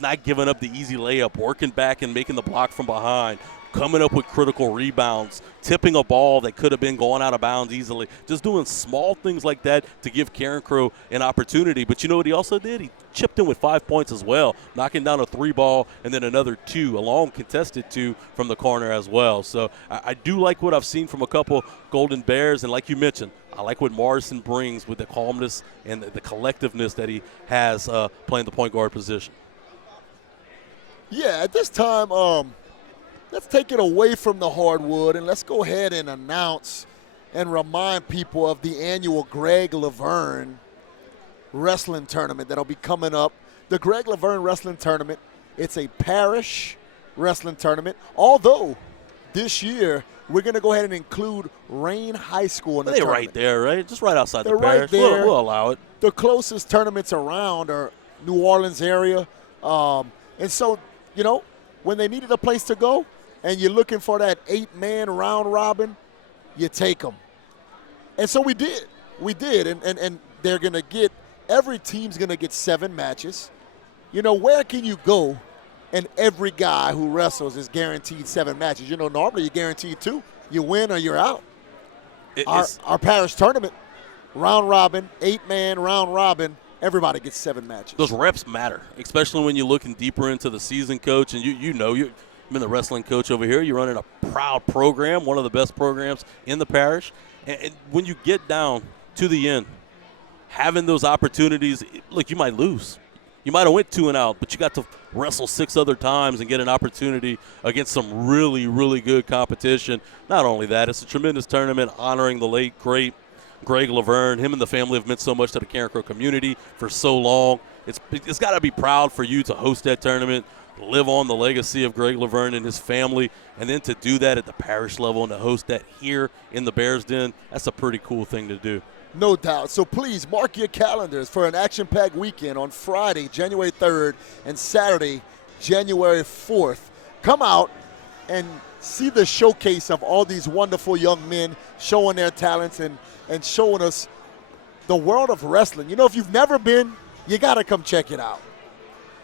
not giving up the easy layup, working back and making the block from behind, coming up with critical rebounds, tipping a ball that could have been going out of bounds easily, just doing small things like that to give Carencro an opportunity. But you know what he also did? He chipped in with 5 points as well, knocking down a 3 ball and then another 2, a long contested 2 from the corner as well. So I do like what I've seen from a couple Golden Bears, and like you mentioned, I like what Morrison brings with the calmness and the collectiveness that he has playing the point guard position. Yeah, at this time, let's take it away from the hardwood and let's go ahead and announce and remind people of the annual Greg Laverne Wrestling Tournament that'll be coming up. The Greg Laverne Wrestling Tournament, it's a parish wrestling tournament, although this year we're going to go ahead and include Rain High School in the tournament. They're right there, right? Just right outside They're the parish. Right there. We'll allow it. The closest tournaments around are New Orleans area. And so, when they needed a place to go and you're looking for that 8-man round robin, you take them. And so we did. And they're going to get, every team's going to get 7 matches. Where can you go and every guy who wrestles is guaranteed 7 matches? Normally you're guaranteed 2. You win or you're out. Our parish tournament, round robin, 8-man round robin, everybody gets 7 matches. Those reps matter, especially when you're looking deeper into the season, Coach. And you've been the wrestling coach over here. You're running a proud program, one of the best programs in the parish. And when you get down to the end, having those opportunities, look, you might lose. You might have went 2 and out, but you got to wrestle 6 other times and get an opportunity against some really, really good competition. Not only that, it's a tremendous tournament honoring the late, great Greg Laverne. Him and the family have meant so much to the Carencro community for so long. It's got to be proud for you to host that tournament, live on the legacy of Greg Laverne and his family, and then to do that at the parish level and to host that here in the Bears Den, that's a pretty cool thing to do. No doubt. So please mark your calendars for an action-packed weekend on Friday, January 3rd, and Saturday, January 4th. Come out and see the showcase of all these wonderful young men showing their talents and showing us the world of wrestling. If you've never been, you got to come check it out.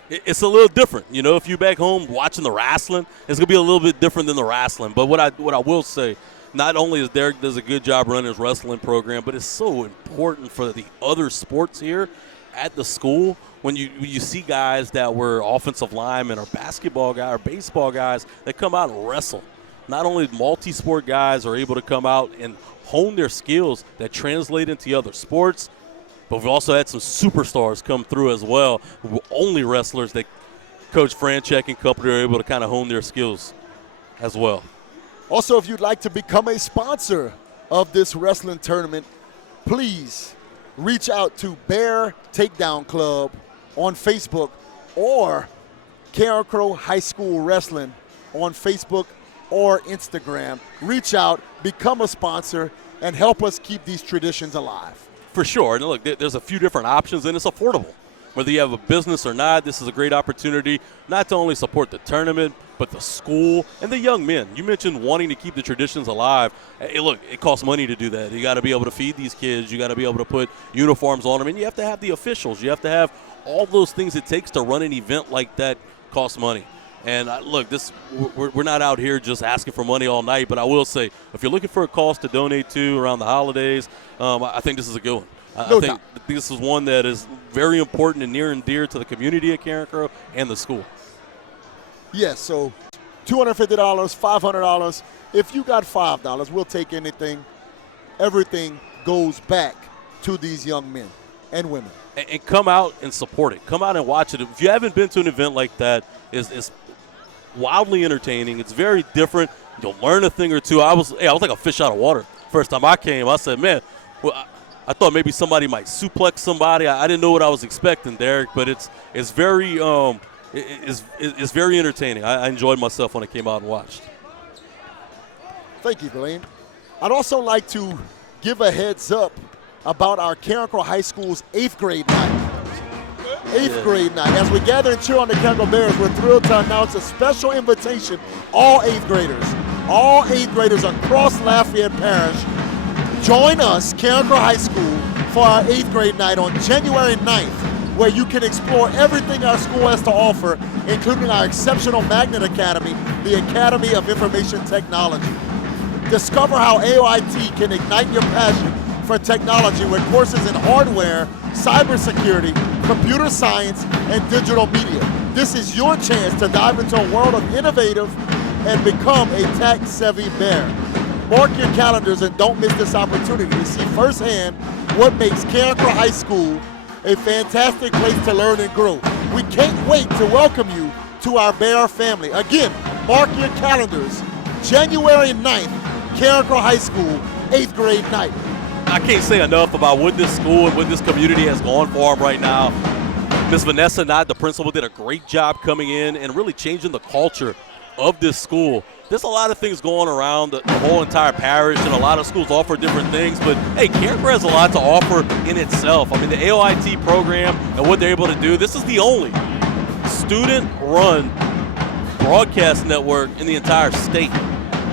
It's a little different. If you're back home watching the wrestling, it's going to be a little bit different than the wrestling. But what I will say, not only is Derek does a good job running his wrestling program, but it's so important for the other sports here at the school. When you see guys that were offensive linemen or basketball guys or baseball guys that come out and wrestle, not only multi-sport guys are able to come out and hone their skills that translate into other sports, but we've also had some superstars come through as well, only wrestlers that Coach Franchek and company are able to kind of hone their skills as well. Also, if you'd like to become a sponsor of this wrestling tournament, please reach out to Bear Takedown Club on Facebook or Carencro High School Wrestling on Facebook or Instagram. Reach out, become a sponsor, and help us keep these traditions alive. For sure. And look, there's a few different options, and it's affordable. Whether you have a business or not, this is a great opportunity not to only support the tournament, but the school and the young men. You mentioned wanting to keep the traditions alive. Hey, look, it costs money to do that. You got to be able to feed these kids. You got to be able to put uniforms on them, and you have to have the officials. You have to have all those things it takes to run an event like that. Costs money. And look, we're not out here just asking for money all night, but I will say, if you're looking for a cause to donate to around the holidays, I think this is a good one. I think this is one that is very important and near and dear to the community of Carencro and the school. Yes, so $250, $500. If you got $5, we'll take anything. Everything goes back to these young men and women. And come out and support it. Come out and watch it. If you haven't been to an event like that, it's wildly entertaining. It's very different. You'll learn a thing or two. I was like a fish out of water. First time I came, I said, man, well, I thought maybe somebody might suplex somebody. I didn't know what I was expecting, Derek, but it's very it's very entertaining. I enjoyed myself when I came out and watched. Thank you, Glenn. I'd also like to give a heads up about our Carencro High School's 8th grade night. 8th grade night. As we gather and cheer on the Carencro Bears, we're thrilled to announce a special invitation. All 8th graders across Lafayette Parish, join us, Carencro High School, for our 8th grade night on January 9th, where you can explore everything our school has to offer, including our exceptional Magnet Academy, the Academy of Information Technology. Discover how AOIT can ignite your passion for technology with courses in hardware, cybersecurity, computer science, and digital media. This is your chance to dive into a world of innovative and become a tech-savvy bear. Mark your calendars and don't miss this opportunity to see firsthand what makes Carencro High School a fantastic place to learn and grow. We can't wait to welcome you to our Bear family. Again, mark your calendars. January 9th, Carencro High School, 8th grade night. I can't say enough about what this school and what this community has going for them right now. Ms. Vanessa Knott, the principal, did a great job coming in and really changing the culture of this school. There's a lot of things going around the whole entire parish, and a lot of schools offer different things, but hey, Carencro has a lot to offer in itself. I mean, the AOIT program and what they're able to do, this is the only student-run broadcast network in the entire state.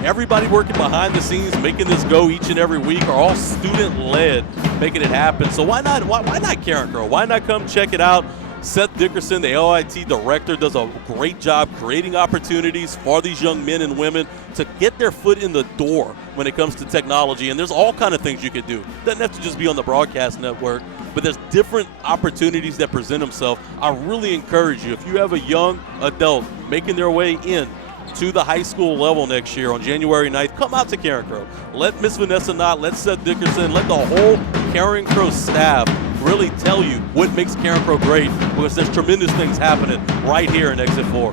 Everybody working behind the scenes, making this go each and every week, are all student-led, making it happen. So why not Carencro? Why not come check it out? Seth Dickerson, the AOIT director, does a great job creating opportunities for these young men and women to get their foot in the door when it comes to technology. And there's all kind of things you could do. Doesn't have to just be on the broadcast network, but there's different opportunities that present themselves. I really encourage you, if you have a young adult making their way in to the high school level next year on January 9th, come out to Carencro. Let Miss Vanessa Knott, let Seth Dickerson, let the whole Carencro staff really tell you what makes Carencro great, because there's tremendous things happening right here in Exit 4.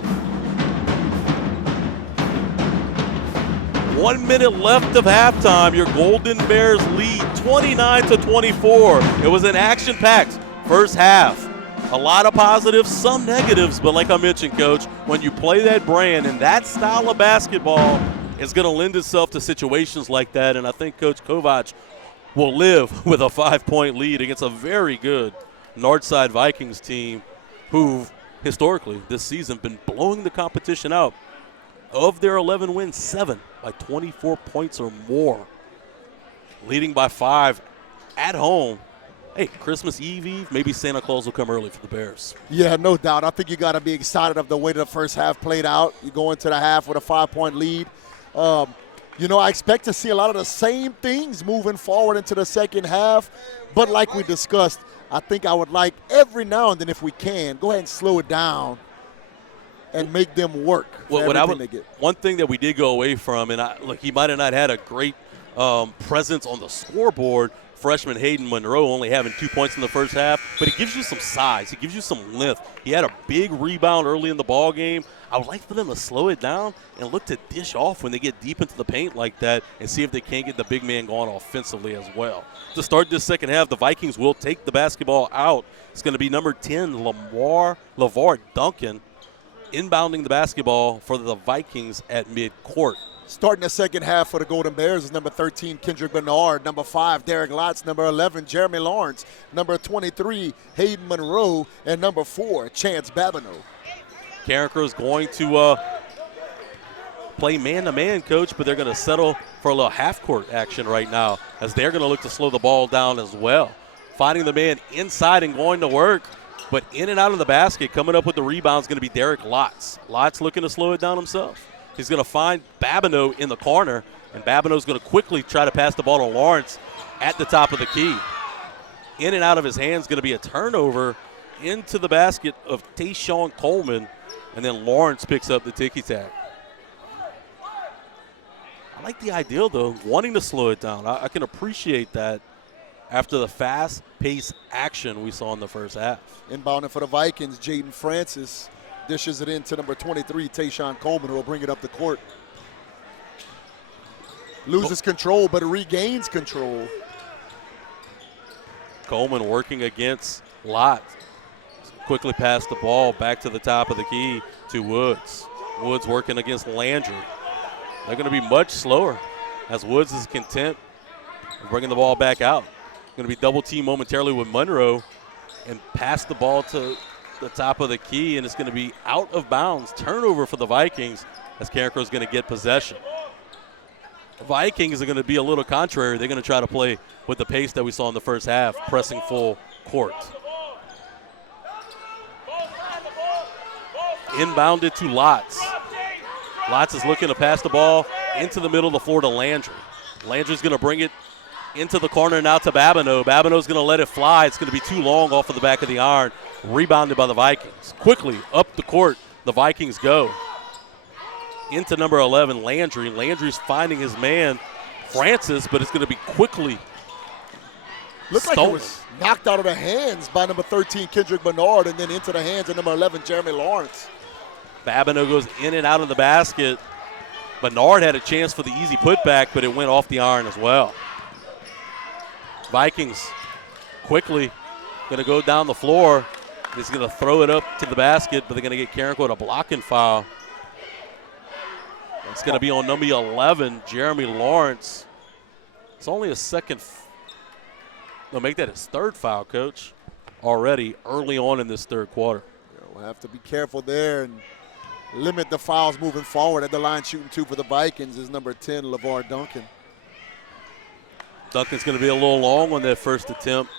1 minute left of halftime. Your Golden Bears lead 29-24. It was an action-packed first half. A lot of positives, some negatives, but like I mentioned, Coach, when you play that brand and that style of basketball, it's going to lend itself to situations like that, and I think Coach Kovac will live with a 5-point lead against a very good Northside Vikings team who've historically this season been blowing the competition out. Of their 11 wins, 7 by 24 points or more, leading by 5 at home. Hey, Christmas Eve, maybe Santa Claus will come early for the Bears. Yeah, no doubt. I think you got to be excited of the way the first half played out. You go into the half with a 5-point lead. I expect to see a lot of the same things moving forward into the second half. But like we discussed, I think I would like every now and then, if we can, go ahead and slow it down and make them work for everything they get. One thing that we did go away from, and he might have not had a great presence on the scoreboard, freshman Hayden Monroe only having 2 points in the first half, but it gives you some size. It gives you some length. He had a big rebound early in the ball game. I would like for them to slow it down and look to dish off when they get deep into the paint like that and see if they can't get the big man going offensively as well. To start this second half, the Vikings will take the basketball out. It's going to be number 10, LeVar Duncan, inbounding the basketball for the Vikings at midcourt. Starting the second half for the Golden Bears is number 13, Kendrick Bernard. Number 5, Derek Lotz. Number 11, Jeremy Lawrence. Number 23, Hayden Monroe. And number 4, Chance Babineau. Carencro is going to play man-to-man, Coach, but they're going to settle for a little half-court action right now as they're going to look to slow the ball down as well. Finding the man inside and going to work, but in and out of the basket, coming up with the rebound is going to be Derek Lotz. Lotz looking to slow it down himself. He's going to find Babineau in the corner, and Babineau's going to quickly try to pass the ball to Lawrence at the top of the key. In and out of his hands going to be a turnover into the basket of Tayshawn Coleman, and then Lawrence picks up the ticky-tack. I like the idea, though, wanting to slow it down. I can appreciate that after the fast-paced action we saw in the first half. Inbounding for the Vikings, Jaden Francis dishes it into number 23, Tayshawn Coleman, who will bring it up the court. Loses control, but regains control. Coleman working against Lott. Quickly passed the ball back to the top of the key to Woods. Woods working against Landry. They're going to be much slower as Woods is content with bringing the ball back out. Going to be double team momentarily with Monroe and pass the ball to the top of the key, and it's going to be out of bounds. Turnover for the Vikings as Carencro is going to get possession. The Vikings are going to be a little contrary. They're going to try to play with the pace that we saw in the first half, pressing full court. Inbounded to Lotz. Lotz is looking to pass the ball into the middle of the floor to Landry. Landry's going to bring it into the corner now to Babineau. Babineau's going to let it fly. It's going to be too long off of the back of the iron. Rebounded by the Vikings. Quickly up the court, the Vikings go. Into number 11, Landry. Landry's finding his man, Francis, but it's going to be quickly Looked like it was knocked out of the hands by number 13, Kendrick Bernard, and then into the hands of number 11, Jeremy Lawrence. Babineau goes in and out of the basket. Bernard had a chance for the easy putback, but it went off the iron as well. Vikings quickly going to go down the floor. He's going to throw it up to the basket, but they're going to get Carencro with a blocking foul. It's going to be on number 11, Jeremy Lawrence. It's only a second. They'll make that his third foul, Coach, already early on in this third quarter. Yeah, we'll have to be careful there and limit the fouls moving forward. At the line shooting 2 for the Vikings is number 10, LeVar Duncan. Duncan's going to be a little long on that first attempt.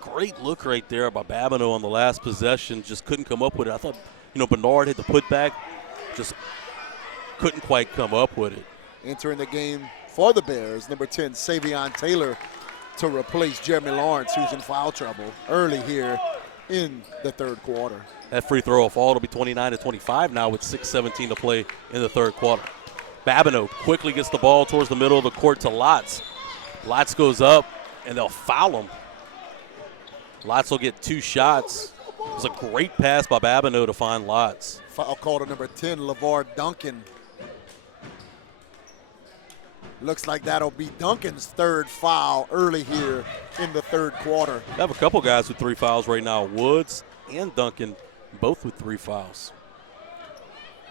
Great look right there by Babineau on the last possession. Just couldn't come up with it. I thought, Bernard hit the putback. Just couldn't quite come up with it. Entering the game for the Bears, number 10, Savion Taylor, to replace Jeremy Lawrence, who's in foul trouble early here in the third quarter. That free throw will fall. It'll be 29-25 now with 6:17 to play in the third quarter. Babineau quickly gets the ball towards the middle of the court to Lotz. Lotz goes up, and they'll foul him. Lotz will get 2 shots. It was a great pass by Babineau to find Lotz. Foul call to number 10, LeVar Duncan. Looks like that'll be Duncan's third foul early here in the third quarter. They have a couple guys with 3 fouls right now. Woods and Duncan both with 3 fouls.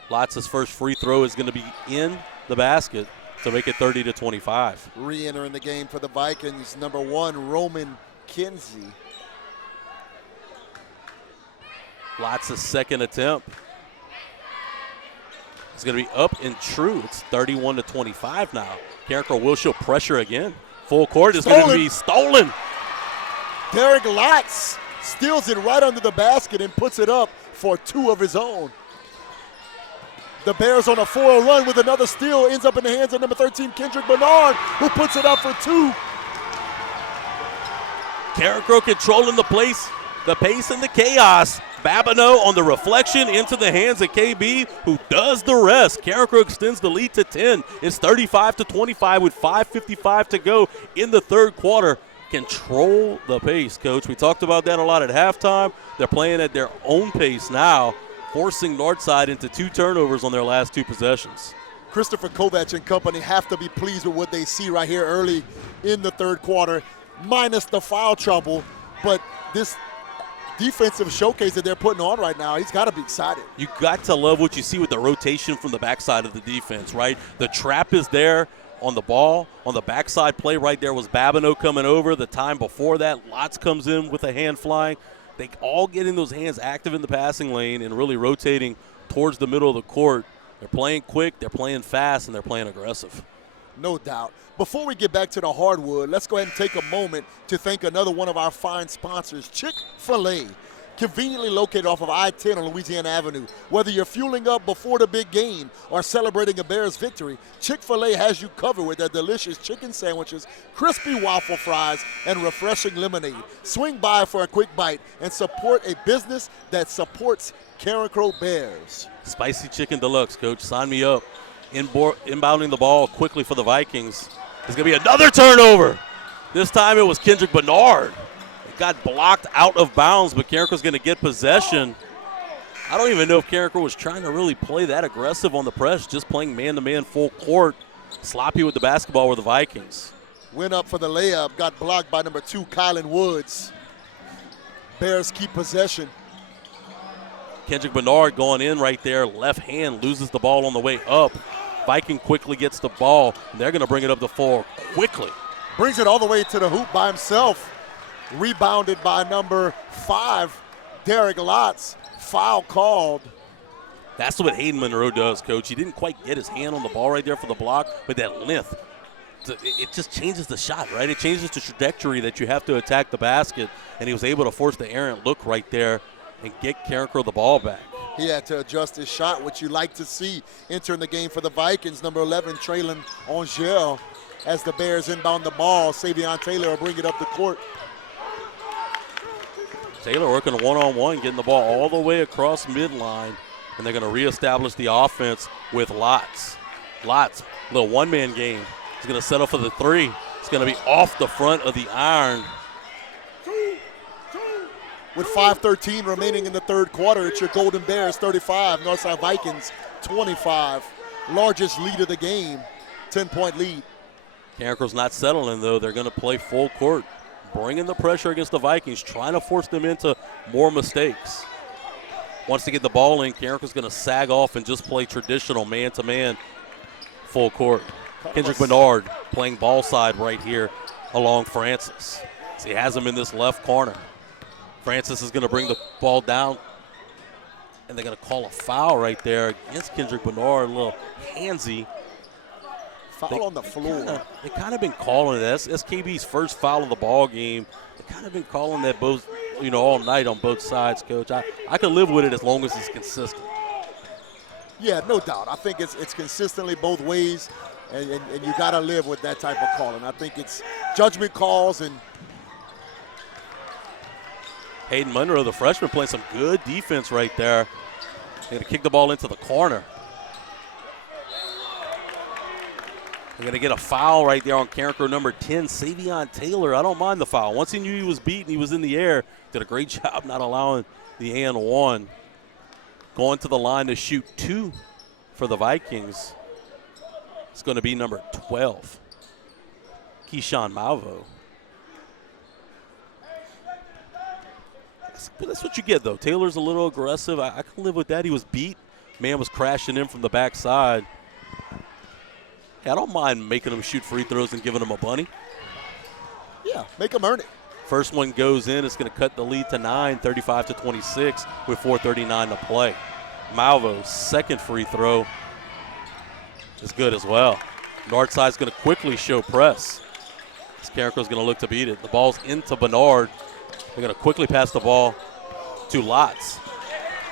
Lotz's first free throw is going to be in the basket to make it 30-25. Re-entering the game for the Vikings, number 1, Roman Kinsey. Lotz's second attempt. It's going to be up and true. It's 31-25 now. Carencro will show pressure again. Full court is going to be stolen. Derek Lotz steals it right under the basket and puts it up for 2 of his own. The Bears on a 4-0 run with another steal. Ends up in the hands of number 13, Kendrick Bernard, who puts it up for 2. Carencro controlling the pace and the chaos. Babineau on the reflection into the hands of KB, who does the rest. Carencro extends the lead to 10. It's 35-25 with 5:55 to go in the third quarter. Control the pace, Coach. We talked about that a lot at halftime. They're playing at their own pace now, forcing Northside into 2 turnovers on their last 2 possessions. Christopher Kovac and company have to be pleased with what they see right here early in the third quarter, minus the foul trouble. But this defensive showcase that they're putting on right now, he's got to be excited. You got to love what you see with the rotation from the backside of the defense, right? The trap is there on the ball. On the backside play right there was Babineau coming over. The time before that, Lotz comes in with a hand flying. They all getting those hands active in the passing lane and really rotating towards the middle of the court. They're playing quick, they're playing fast, and they're playing aggressive. No doubt. Before we get back to the hardwood, let's go ahead and take a moment to thank another one of our fine sponsors, Chick-fil-A. Conveniently located off of I-10 on Louisiana Avenue. Whether you're fueling up before the big game or celebrating a Bears victory, Chick-fil-A has you covered with their delicious chicken sandwiches, crispy waffle fries, and refreshing lemonade. Swing by for a quick bite and support a business that supports Carencro Bears. Spicy chicken deluxe, Coach. Sign me up. Inbounding the ball quickly for the Vikings. There's going to be another turnover. This time it was Kendrick Bernard. Got blocked out of bounds, but Carencro's going to get possession. I don't even know if Carencro was trying to really play that aggressive on the press, just playing man-to-man full court. Sloppy with the basketball were the Vikings. Went up for the layup, got blocked by number 2, Kylan Woods. Bears keep possession. Kendrick Bernard going in right there, left hand, loses the ball on the way up. Viking quickly gets the ball, and they're going to bring it up the floor quickly. Brings it all the way to the hoop by himself. Rebounded by number 5, Derek Lotz. Foul called. That's what Hayden Monroe does, Coach. He didn't quite get his hand on the ball right there for the block, but that length, it just changes the shot, right? It changes the trajectory that you have to attack the basket, and he was able to force the errant look right there and get Carencro the ball back. He had to adjust his shot, which you like to see entering the game for the Vikings. Number 11, Traylon Angel, as the Bears inbound the ball. Savion Taylor will bring it up the court. Taylor working a one-on-one, getting the ball all the way across midline, and they're going to reestablish the offense with Lotz. Lotz, little one-man game. He's going to settle for the three. It's going to be off the front of the iron. With 5:13 remaining in the third quarter, it's your Golden Bears 35, Northside Vikings 25. Largest lead of the game, 10-point lead. Carencro's not settling, though. They're going to play full court, bringing the pressure against the Vikings, trying to force them into more mistakes. Once they get the ball in, Carencro's going to sag off and just play traditional man-to-man full court. Kendrick Bernard playing ball side right here along Francis. So he has him in this left corner. Francis is going to bring the ball down, and they're going to call a foul right there against Kendrick Bernard, a little handsy. Foul on the floor. They kind of been calling it. That's SKB's first foul of the ball game. They kind of been calling that both, all night on both sides, Coach. I can live with it as long as it's consistent. Yeah, no doubt. I think it's consistently both ways, and you got to live with that type of calling. I think it's judgment calls and. Hayden Monroe, the freshman, playing some good defense right there. They're going to kick the ball into the corner. They're going to get a foul right there on Carencro number 10, Savion Taylor. I don't mind the foul. Once he knew he was beaten, he was in the air. Did a great job not allowing the and one. Going to the line to shoot 2 for the Vikings. It's going to be number 12, Keyshawn Malvo. That's what you get, though. Taylor's a little aggressive. I can live with that. He was beat. Man was crashing in from the backside. Hey, I don't mind making him shoot free throws and giving him a bunny. Yeah, make him earn it. First one goes in. It's going to cut the lead to 9, 35-26 with 4:39 to play. Malvo's second free throw is good as well. Northside's going to quickly show press. Carencro's going to look to beat it. The ball's into Bernard. They're going to quickly pass the ball to Lotz.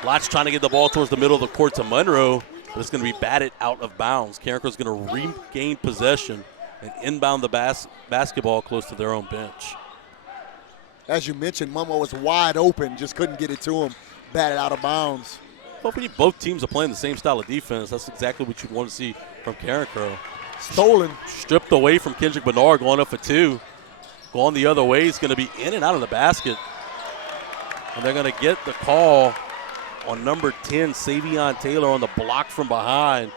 Lotz trying to get the ball towards the middle of the court to Monroe, but it's going to be batted out of bounds. Carencro's going to regain possession and inbound the basketball close to their own bench. As you mentioned, Monroe was wide open, just couldn't get it to him, batted out of bounds. Hopefully both teams are playing the same style of defense. That's exactly what you want to see from Carencro. Stolen. Stripped away from Kendrick Bernard, going up for 2. Going the other way, it's going to be in and out of the basket. And they're going to get the call on number 10, Savion Taylor, on the block from behind.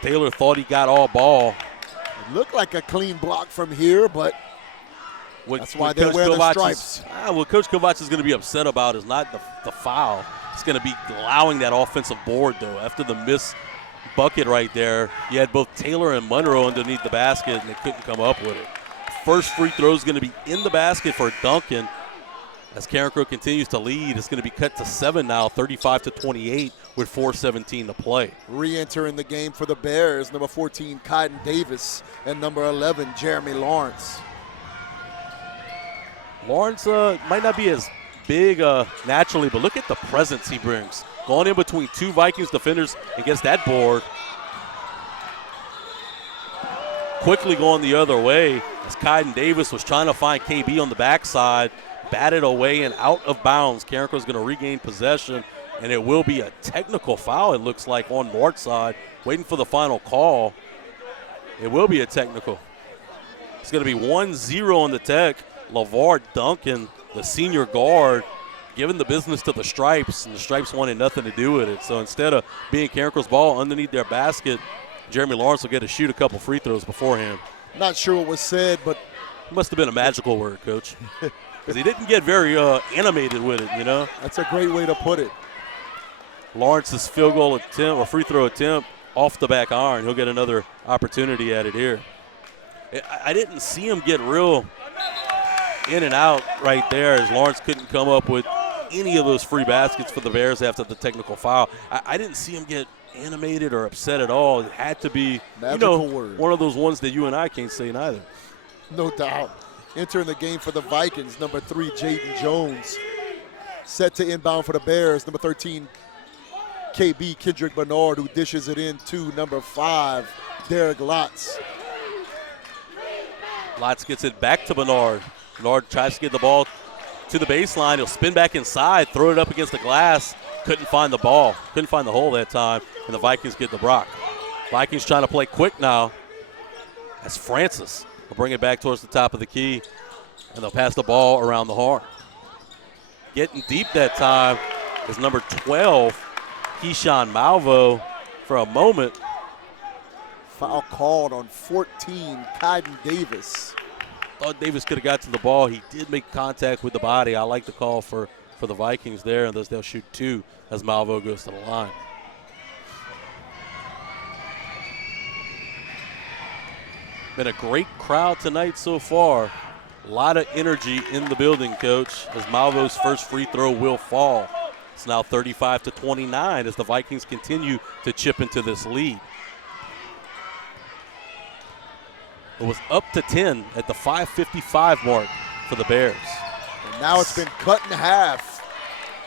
Taylor thought he got all ball. It looked like a clean block from here, but That's why they wear the stripes. What Coach Kovac is going to be upset about is not the foul. It's going to be allowing that offensive board, though. After the missed bucket right there, you had both Taylor and Monroe underneath the basket, and they couldn't come up with it. First free throw is going to be in the basket for Duncan. As Carencro continues to lead, it's going to be cut to 7 now, 35-28 with 4:17 to play. Re-entering the game for the Bears, number 14, Cotton Davis, and number 11, Jeremy Lawrence. Lawrence might not be as big naturally, but look at the presence he brings. Going in between two Vikings defenders and gets that board. Quickly going the other way as Cotton Davis was trying to find KB on the backside. Batted away and out of bounds. Carencro is going to regain possession, and it will be a technical foul, it looks like, on Northside. Waiting for the final call. It will be a technical. It's going to be 1-0 on the tech. LeVar Duncan, the senior guard, giving the business to the Stripes, and the Stripes wanted nothing to do with it. So instead of being Carencro's ball underneath their basket, Jeremy Lawrence will get to shoot a couple free throws beforehand. Not sure what was said, but it must have been a magical word, Coach. Because he didn't get very animated with it, you know. That's a great way to put it. Lawrence's field goal attempt or free throw attempt off the back iron. He'll get another opportunity at it here. I didn't see him get real in and out right there as Lawrence couldn't come up with any of those free baskets for the Bears after the technical foul. I didn't see him get animated or upset at all. It had to be, one of those ones that you and I can't say neither. No doubt. Entering the game for the Vikings, number 3, Jaden Jones. Set to inbound for the Bears, number 13, KB Kendrick Bernard, who dishes it in to number 5, Derek Lotz. Lotz gets it back to Bernard. Bernard tries to get the ball to the baseline. He'll spin back inside, throw it up against the glass. Couldn't find the ball. Couldn't find the hole that time, and the Vikings get the block. Vikings trying to play quick now. That's Francis. They'll bring it back towards the top of the key, and they'll pass the ball around the horn. Getting deep that time is number 12, Keyshawn Malvo, for a moment. Foul called on 14, Cotton Davis. Thought Davis could have got to the ball. He did make contact with the body. I like the call for the Vikings there, and thus they'll shoot 2 as Malvo goes to the line. Been a great crowd tonight so far. A lot of energy in the building, Coach, as Malvo's first free throw will fall. It's now 35-29 as the Vikings continue to chip into this lead. It was up to 10 at the 5:55 mark for the Bears. And now it's been cut in half.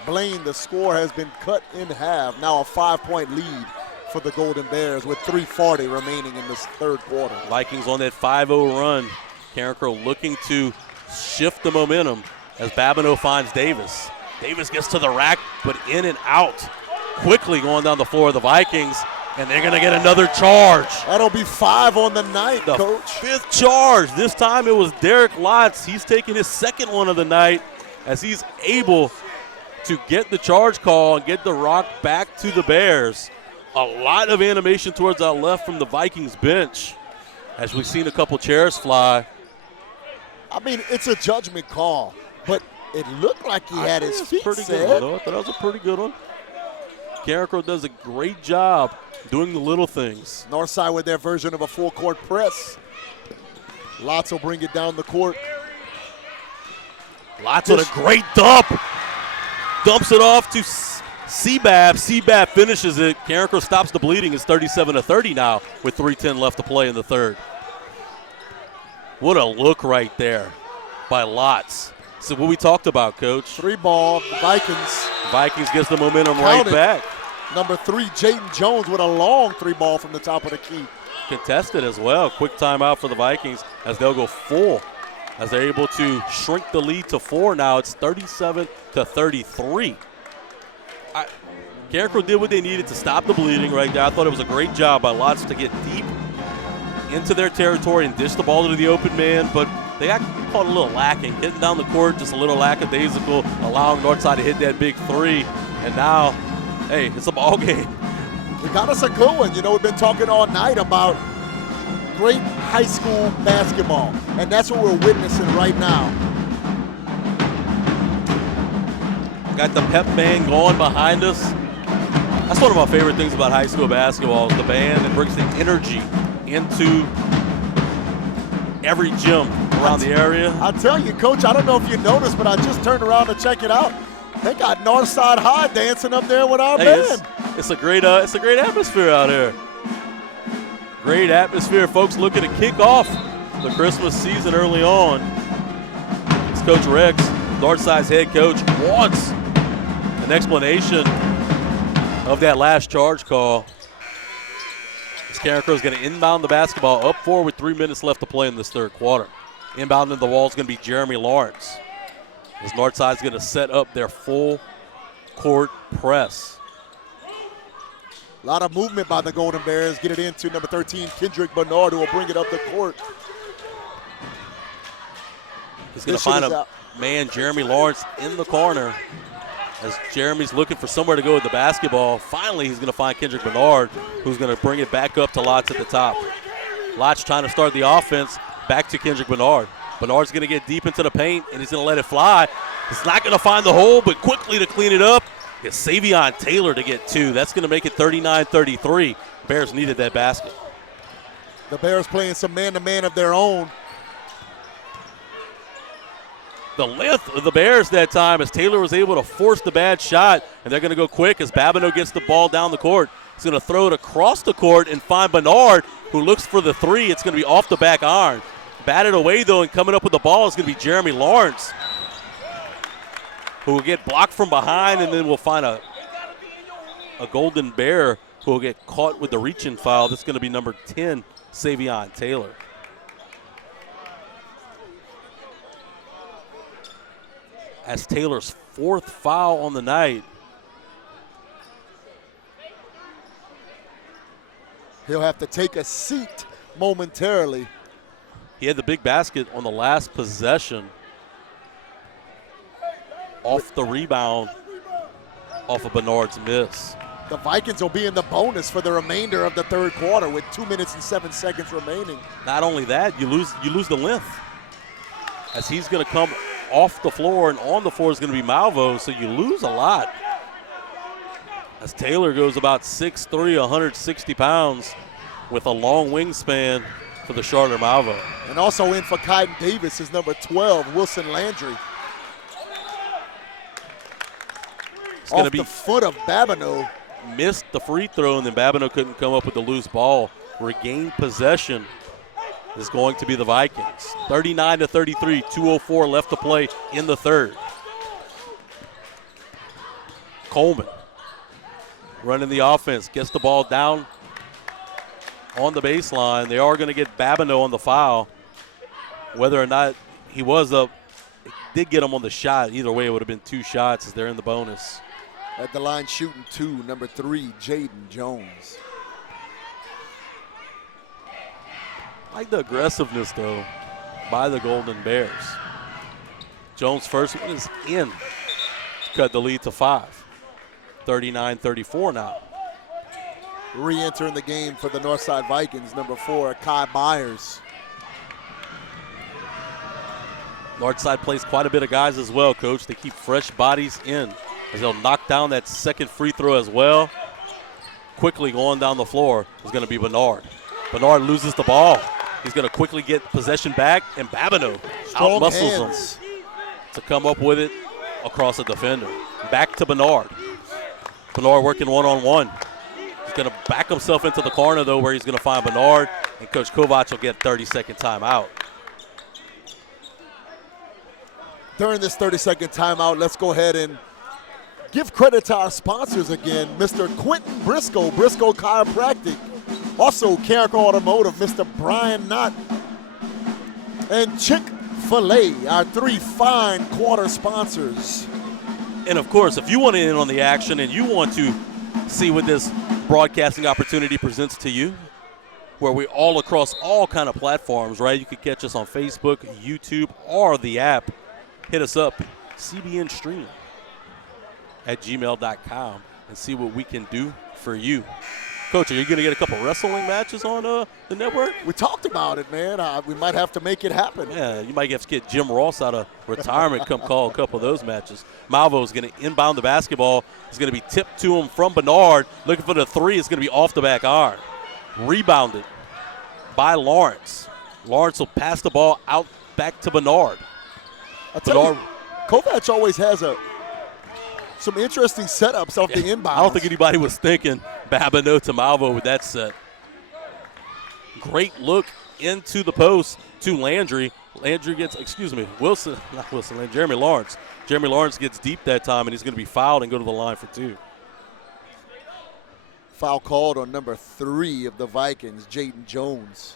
Blaine, the score has been cut in half. Now a 5-point lead for the Golden Bears with 3:40 remaining in this third quarter. Vikings on that 5-0 run. Carencro looking to shift the momentum as Babineau finds Davis. Davis gets to the rack, but in and out. Quickly going down the floor of the Vikings, and they're going to get another charge. That'll be 5 on the night, Coach. 5th charge. This time it was Derek Lotz. He's taking his second one of the night as he's able to get the charge call and get the rock back to the Bears. A lot of animation towards our left from the Vikings bench as we've seen a couple chairs fly. I mean, it's a judgment call, but it looked like he had his feet pretty set. good one. I thought that was a pretty good one. Carencro does a great job doing the little things. Northside with their version of a full-court press. Lotz will bring it down the court. Lotz with a great dump. Dumps it off to Seabab. Seabab finishes it. Carencro stops the bleeding. It's 37-30 now with 3:10 left to play in the third. What a look right there by Lotz. So what we talked about, Coach. 3-ball, the Vikings. Vikings gets the momentum right back. Number 3, Jaden Jones with a long 3-ball from the top of the key. Contested as well. Quick timeout for the Vikings as they'll go full as they're able to shrink the lead to 4 now. It's 37-33. Carencro did what they needed to stop the bleeding right there. I thought it was a great job by Lotz to get deep into their territory and dish the ball to the open man, but they got caught a little lacking. Getting down the court, just a little lackadaisical, allowing Northside to hit that big 3. And now, hey, it's a ball game. We got us a good one. You know, we've been talking all night about great high school basketball, and that's what we're witnessing right now. Got the pep band going behind us. That's one of my favorite things about high school basketball is the band that brings the energy into every gym around the area. I tell you, Coach, I don't know if you noticed, but I just turned around to check it out. They got Northside High dancing up there with our band. It's a great atmosphere out here. Great atmosphere, folks looking to kick off the Christmas season early on. It's Coach Rex, Northside's head coach, wants an explanation of that last charge call. As Carencro is going to inbound the basketball up 4 with 3 minutes left to play in this third quarter. Inbounding the wall is going to be Jeremy Lawrence. As Northside's going to set up their full court press. A lot of movement by the Golden Bears. Get it into number 13, Kendrick Bernard, who will bring it up the court. He's going to find a man, Jeremy Lawrence, in the corner. As Jeremy's looking for somewhere to go with the basketball, finally he's going to find Kendrick Bernard, who's going to bring it back up to Lotz at the top. Lotz trying to start the offense, back to Kendrick Bernard. Bernard's going to get deep into the paint, and he's going to let it fly. He's not going to find the hole, but quickly to clean it up, it's Savion Taylor to get 2. That's going to make it 39-33. Bears needed that basket. The Bears playing some man-to-man of their own. The length of the Bears that time as Taylor was able to force the bad shot, and they're going to go quick as Babineau gets the ball down the court. He's going to throw it across the court and find Bernard, who looks for the 3. It's going to be off the back iron. Batted away, though, and coming up with the ball is going to be Jeremy Lawrence, who will get blocked from behind, and then we'll find a Golden Bear who will get caught with the reach-in foul. That's going to be number 10, Savion Taylor. As Taylor's 4th foul on the night. He'll have to take a seat momentarily. He had the big basket on the last possession. Off the rebound, off of Bernard's miss. The Vikings will be in the bonus for the remainder of the third quarter with 2 minutes and 7 seconds remaining. Not only that, you lose the length. As he's going to come off the floor, and on the floor is going to be Malvo, so you lose a lot. As Taylor goes about 6'3", 160 pounds with a long wingspan for the Charlotte Malvo. And also in for Kaiden Davis is number 12, Wilson Landry. It's going to Off be the foot of Babineau. Missed the free throw, and then Babineau couldn't come up with the loose ball. Regained possession is going to be the Vikings. 39-33, 2:04 left to play in the third. Coleman running the offense, gets the ball down on the baseline. They are going to get Babineau on the foul. Whether or not he was up, it did get him on the shot. Either way, it would have been 2 shots as they're in the bonus. At the line shooting 2, number 3, Jaden Jones. I like the aggressiveness, though, by the Golden Bears. Jones' first one is in. Cut the lead to 5. 39-34 now. Re-entering the game for the Northside Vikings, number 4, Kai Byers. Northside plays quite a bit of guys as well, Coach. They keep fresh bodies in as they'll knock down that second free throw as well. Quickly going down the floor is going to be Bernard. Bernard loses the ball. He's going to quickly get possession back, and Babineau out-muscles him to come up with it across the defender. Back to Bernard. Bernard working one-on-one. He's going to back himself into the corner, though, where he's going to find Bernard, and Coach Kovac will get 30-second timeout. During this 30-second timeout, let's go ahead and give credit to our sponsors again, Mr. Quentin Briscoe, Briscoe Chiropractic. Also, Carencro Automotive, Mr. Brian Knott. And Chick-fil-A, our 3 fine quarter sponsors. And, of course, if you want to in on the action and you want to see what this broadcasting opportunity presents to you, where we're all across all kind of platforms, right? You could catch us on Facebook, YouTube, or the app. Hit us up, cbnstream@gmail.com, and see what we can do for you. Coach, are you going to get a couple wrestling matches on the network? We talked about it, man. We might have to make it happen. Yeah, you might have to get Jim Ross out of retirement, come call a couple of those matches. Malvo is going to inbound the basketball. It's going to be tipped to him from Bernard. Looking for the three. It's going to be off the back iron. Rebounded by Lawrence. Lawrence will pass the ball out back to Bernard. I tell you, Kovac always has some interesting setups off the inbound. I don't think anybody was thinking Babineau to Malvo with that set. Great look into the post to Landry. Landry gets, Jeremy Lawrence. Jeremy Lawrence gets deep that time, and he's going to be fouled and go to the line for 2. Foul called on number 3 of the Vikings, Jaden Jones.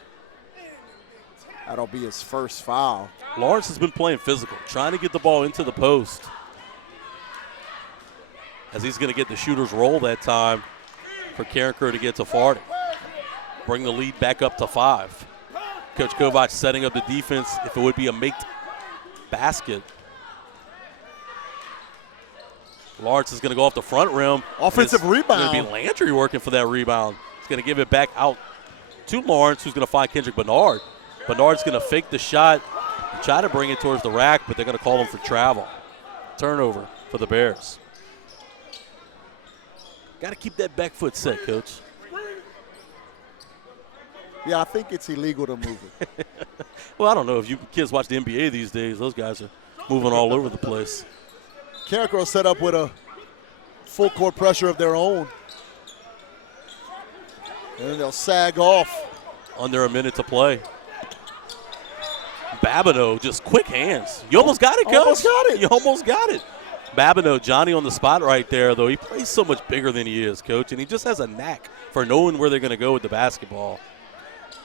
That'll be his first foul. Lawrence has been playing physical, trying to get the ball into the post, as he's going to get the shooter's roll that time for Carencro to get to 40. Bring the lead back up to 5. Coach Kovac setting up the defense if it would be a make basket. Lawrence is going to go off the front rim. Offensive rebound. It's going to be Landry working for that rebound. He's going to give it back out to Lawrence, who's going to find Kendrick Bernard. Bernard's going to fake the shot and try to bring it towards the rack, but they're going to call him for travel. Turnover for the Bears. Got to keep that back foot set, Coach. Yeah, I think it's illegal to move it. Well, I don't know. If you kids watch the NBA these days, those guys are moving all over the place. Carencro set up with a full court pressure of their own. And then they'll sag off. Under a minute to play. Babineau, just quick hands. You almost got it, Coach. Almost got it. You almost got it. Babineau, Johnny on the spot right there, though. He plays so much bigger than he is, Coach, and he just has a knack for knowing where they're going to go with the basketball.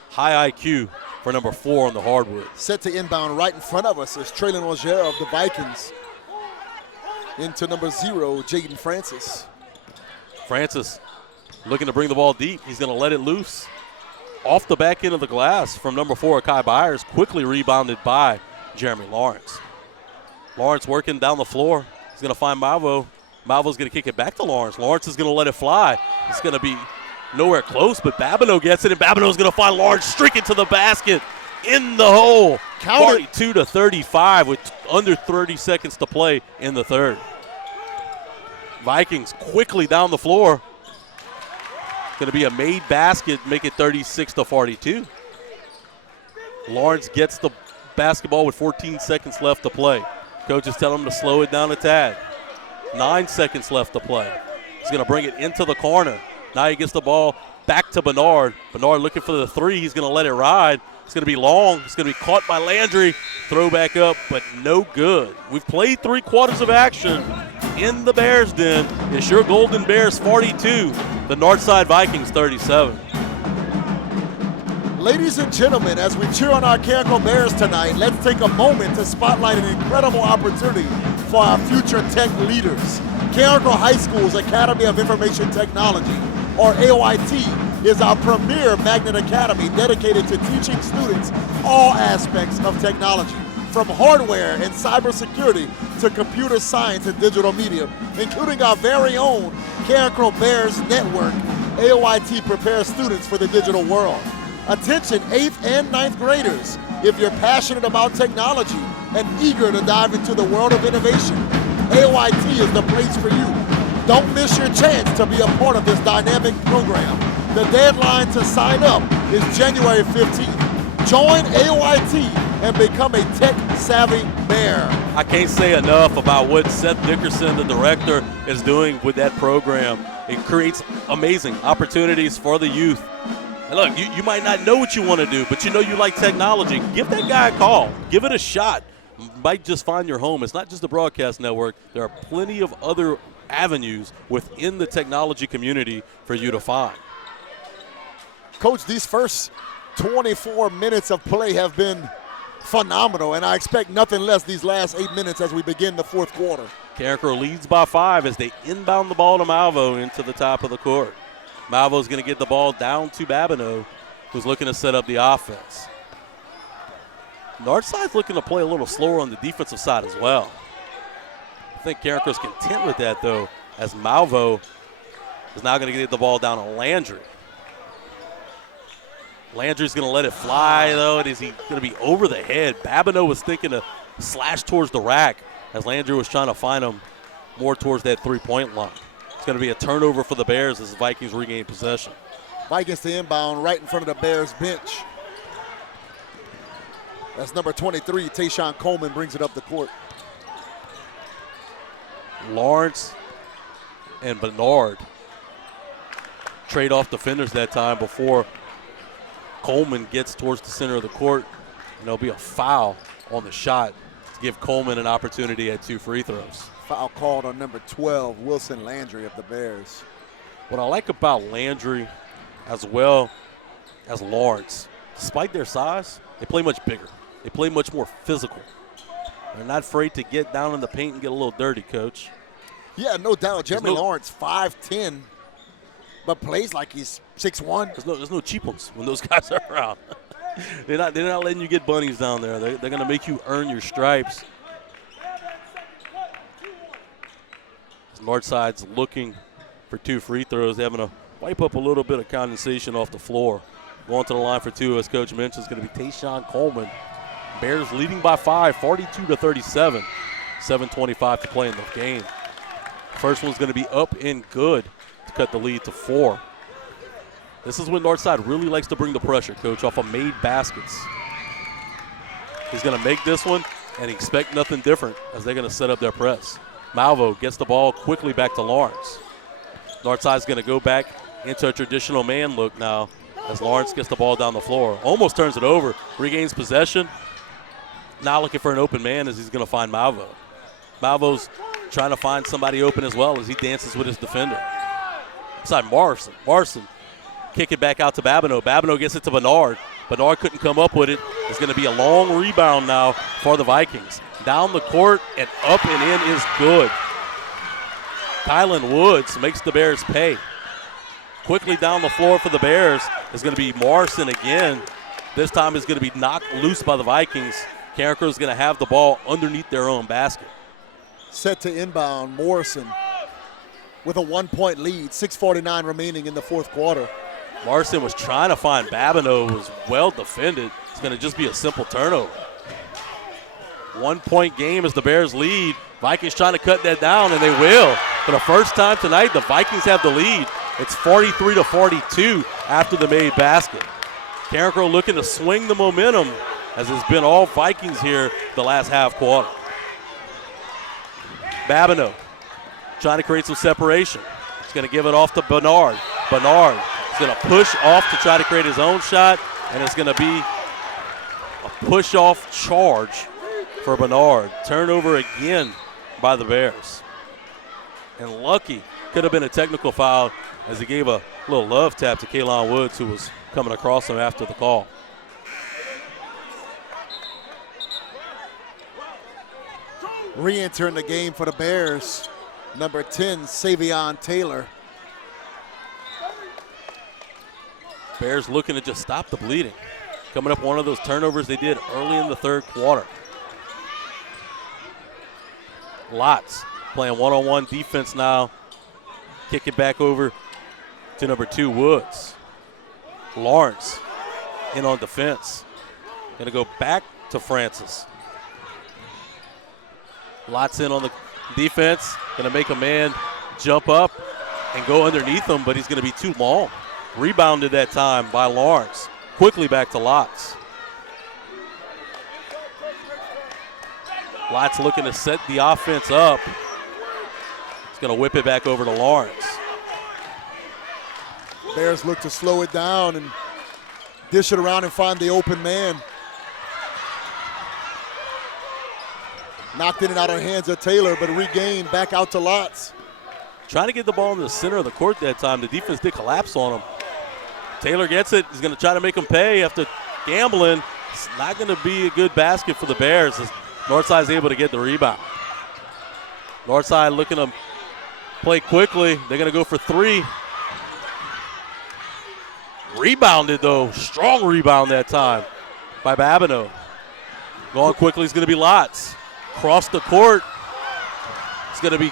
High IQ for number 4 on the hardwood. Set to inbound right in front of us is Traylon Roger of the Vikings. Into number 0, Jaden Francis. Francis looking to bring the ball deep. He's going to let it loose. Off the back end of the glass from number 4, Kai Byers, quickly rebounded by Jeremy Lawrence. Lawrence working down the floor. He's going to find Malvo. Malvo's going to kick it back to Lawrence. Lawrence is going to let it fly. It's going to be nowhere close, but Babineau gets it, and Babineau's going to find Lawrence streaking to the basket in the hole. 42-35 with under 30 seconds to play in the third. Vikings quickly down the floor. Going to be a made basket, make it 36-42. Lawrence gets the basketball with 14 seconds left to play. Coaches tell him to slow it down a tad. 9 seconds left to play. He's going to bring it into the corner. Now he gets the ball back to Bernard. Bernard looking for the 3. He's going to let it ride. It's going to be long. It's going to be caught by Landry. Throw back up, but no good. We've played 3 quarters of action in the Bears Den. It's your Golden Bears 42, the Northside Vikings 37. Ladies and gentlemen, as we cheer on our Carencro Bears tonight, let's take a moment to spotlight an incredible opportunity for our future tech leaders. Carencro High School's Academy of Information Technology, or AOIT, is our premier magnet academy dedicated to teaching students all aspects of technology, from hardware and cybersecurity to computer science and digital media, including our very own Carencro Bears Network. AOIT prepares students for the digital world. Attention 8th and 9th graders, if you're passionate about technology and eager to dive into the world of innovation, AOIT is the place for you. Don't miss your chance to be a part of this dynamic program. The deadline to sign up is January 15th. Join AOIT and become a tech-savvy bear. I can't say enough about what Seth Dickerson, the director, is doing with that program. It creates amazing opportunities for the youth. And look, you might not know what you want to do, but you know you like technology. Give that guy a call. Give it a shot. You might just find your home. It's not just the broadcast network. There are plenty of other avenues within the technology community for you to find. Coach, these first 24 minutes of play have been phenomenal, and I expect nothing less these last 8 minutes as we begin the fourth quarter. Carencro leads by 5 as they inbound the ball to Malvo into the top of the court. Malvo's going to get the ball down to Babineau, who's looking to set up the offense. Northside's looking to play a little slower on the defensive side as well. I think Carencro's content with that, though, as Malvo is now going to get the ball down to Landry. Landry's going to let it fly, though, and is he going to be over the head? Babineau was thinking to slash towards the rack as Landry was trying to find him more towards that three-point line. It's going to be a turnover for the Bears as the Vikings regain possession. Vikings to inbound right in front of the Bears bench. That's number 23, Tayshawn Coleman brings it up the court. Lawrence and Bernard trade off defenders that time before Coleman gets towards the center of the court, and there'll be a foul on the shot to give Coleman an opportunity at 2 free throws. Foul called on number 12, Wilson Landry of the Bears. What I like about Landry as well as Lawrence, despite their size, they play much bigger. They play much more physical. They're not afraid to get down in the paint and get a little dirty, Coach. Yeah, no doubt. Jeremy Lawrence, 5'10", but plays like he's 6'1". There's no cheap ones when those guys are around. they're not letting you get bunnies down there. They're going to make you earn your stripes. Northside's looking for 2 free throws, having to wipe up a little bit of condensation off the floor. Going to the line for 2, as Coach mentioned, is going to be Tayshawn Coleman. Bears leading by 5, 42-37. 7:25 to play in the game. First one's going to be up and good to cut the lead to 4. This is when Northside really likes to bring the pressure, Coach, off of made baskets. He's going to make this one and expect nothing different as they're going to set up their press. Malvo gets the ball quickly back to Lawrence. Northside's going to go back into a traditional man look now as Lawrence gets the ball down the floor. Almost turns it over, regains possession. Now looking for an open man as he's going to find Malvo. Malvo's trying to find somebody open as well as he dances with his defender. Inside Morrison. Morrison kick it back out to Babineau. Babineau gets it to Bernard. Bernard couldn't come up with it. It's going to be a long rebound now for the Vikings. Down the court and up and in is good. Kylan Woods makes the Bears pay. Quickly down the floor for the Bears is going to be Morrison again. This time is going to be knocked loose by the Vikings. Carencro is going to have the ball underneath their own basket. Set to inbound, Morrison with a 1-point lead, 6:49 remaining in the fourth quarter. Morrison was trying to find Babineau, who was well defended. It's going to just be a simple turnover. 1-point game as the Bears lead. Vikings trying to cut that down, and they will. For the first time tonight, the Vikings have the lead. It's 43-42 after the made basket. Carencro looking to swing the momentum, as it's been all Vikings here the last half quarter. Babineau trying to create some separation. He's going to give it off to Bernard. Bernard is going to push off to try to create his own shot, and it's going to be a push-off charge for Bernard. Turnover again by the Bears. And lucky could have been a technical foul as he gave a little love tap to Kaylon Woods, who was coming across him after the call. Re-entering the game for the Bears, number 10, Savion Taylor. Bears looking to just stop the bleeding. Coming up one of those turnovers they did early in the third quarter. Lots playing one-on-one defense now. Kick it back over to number 2, Woods. Lawrence in on defense. Going to go back to Francis. Lots in on the defense. Going to make a man jump up and go underneath him, but he's going to be too long. Rebounded that time by Lawrence. Quickly back to Lots. Lots looking to set the offense up. He's going to whip it back over to Lawrence. Bears look to slow it down and dish it around and find the open man. Knocked in and out of the hands of Taylor, but regained back out to Lots. Trying to get the ball in the center of the court that time. The defense did collapse on him. Taylor gets it. He's going to try to make him pay after gambling. It's not going to be a good basket for the Bears as Northside is able to get the rebound. Northside looking to play quickly. They're going to go for 3. Rebounded, though. Strong rebound that time by Babineau. Going quickly is going to be Lots. Across the court, it's going to be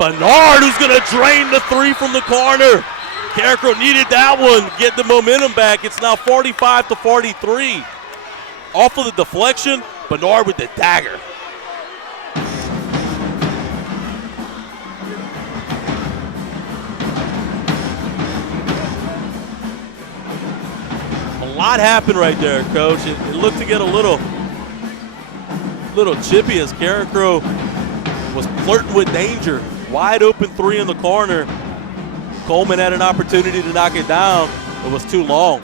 Bernard who's going to drain the 3 from the corner. Carencro needed that one, get the momentum back. It's now 45-43. Off of the deflection, Bernard with the dagger. A lot happened right there, Coach. It looked to get a little chippy as Carencro was flirting with danger. Wide open three in the corner. Coleman had an opportunity to knock it down. It was too long.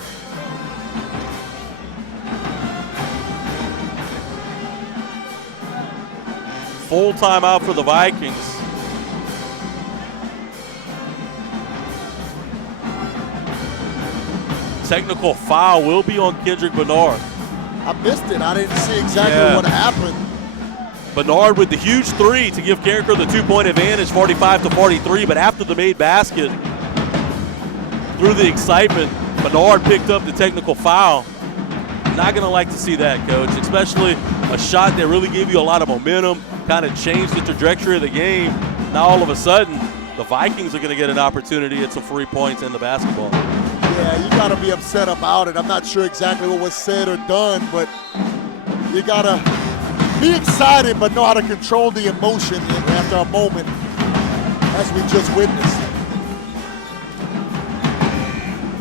Full timeout for the Vikings. Technical foul will be on Kendrick Bernard. I missed it. I didn't see exactly what happened. Bernard with the huge three to give Carencro the 2-point advantage, 45-43. But after the made basket, through the excitement, Bernard picked up the technical foul. Not going to like to see that, Coach, especially a shot that really gave you a lot of momentum, kind of changed the trajectory of the game. Now all of a sudden, the Vikings are going to get an opportunity at some free points in the basketball. Yeah, you got to be upset about it. I'm not sure exactly what was said or done, but you got to be excited but know how to control the emotion after a moment, as we just witnessed.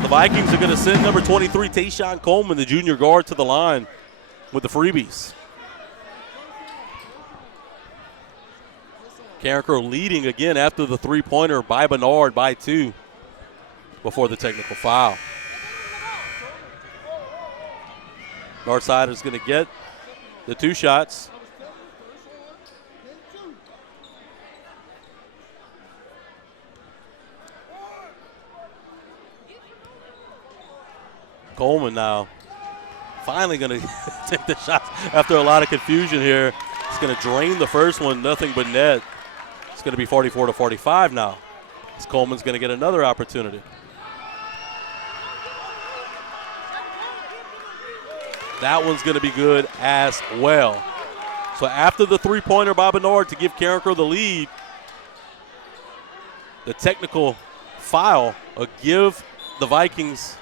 The Vikings are going to send number 23, Tayshawn Coleman, the junior guard, to the line with the freebies. Carencro leading again after the three-pointer by Bernard by 2 before the technical foul. Northside is going to get the 2 shots. Coleman now finally going to take the shots after a lot of confusion here. He's going to drain the first one, nothing but net. It's going to be 44-45 now. As Coleman's going to get another opportunity. That one's going to be good as well. So after the three-pointer by Bernard to give Carencro the lead, the technical foul will give the Vikings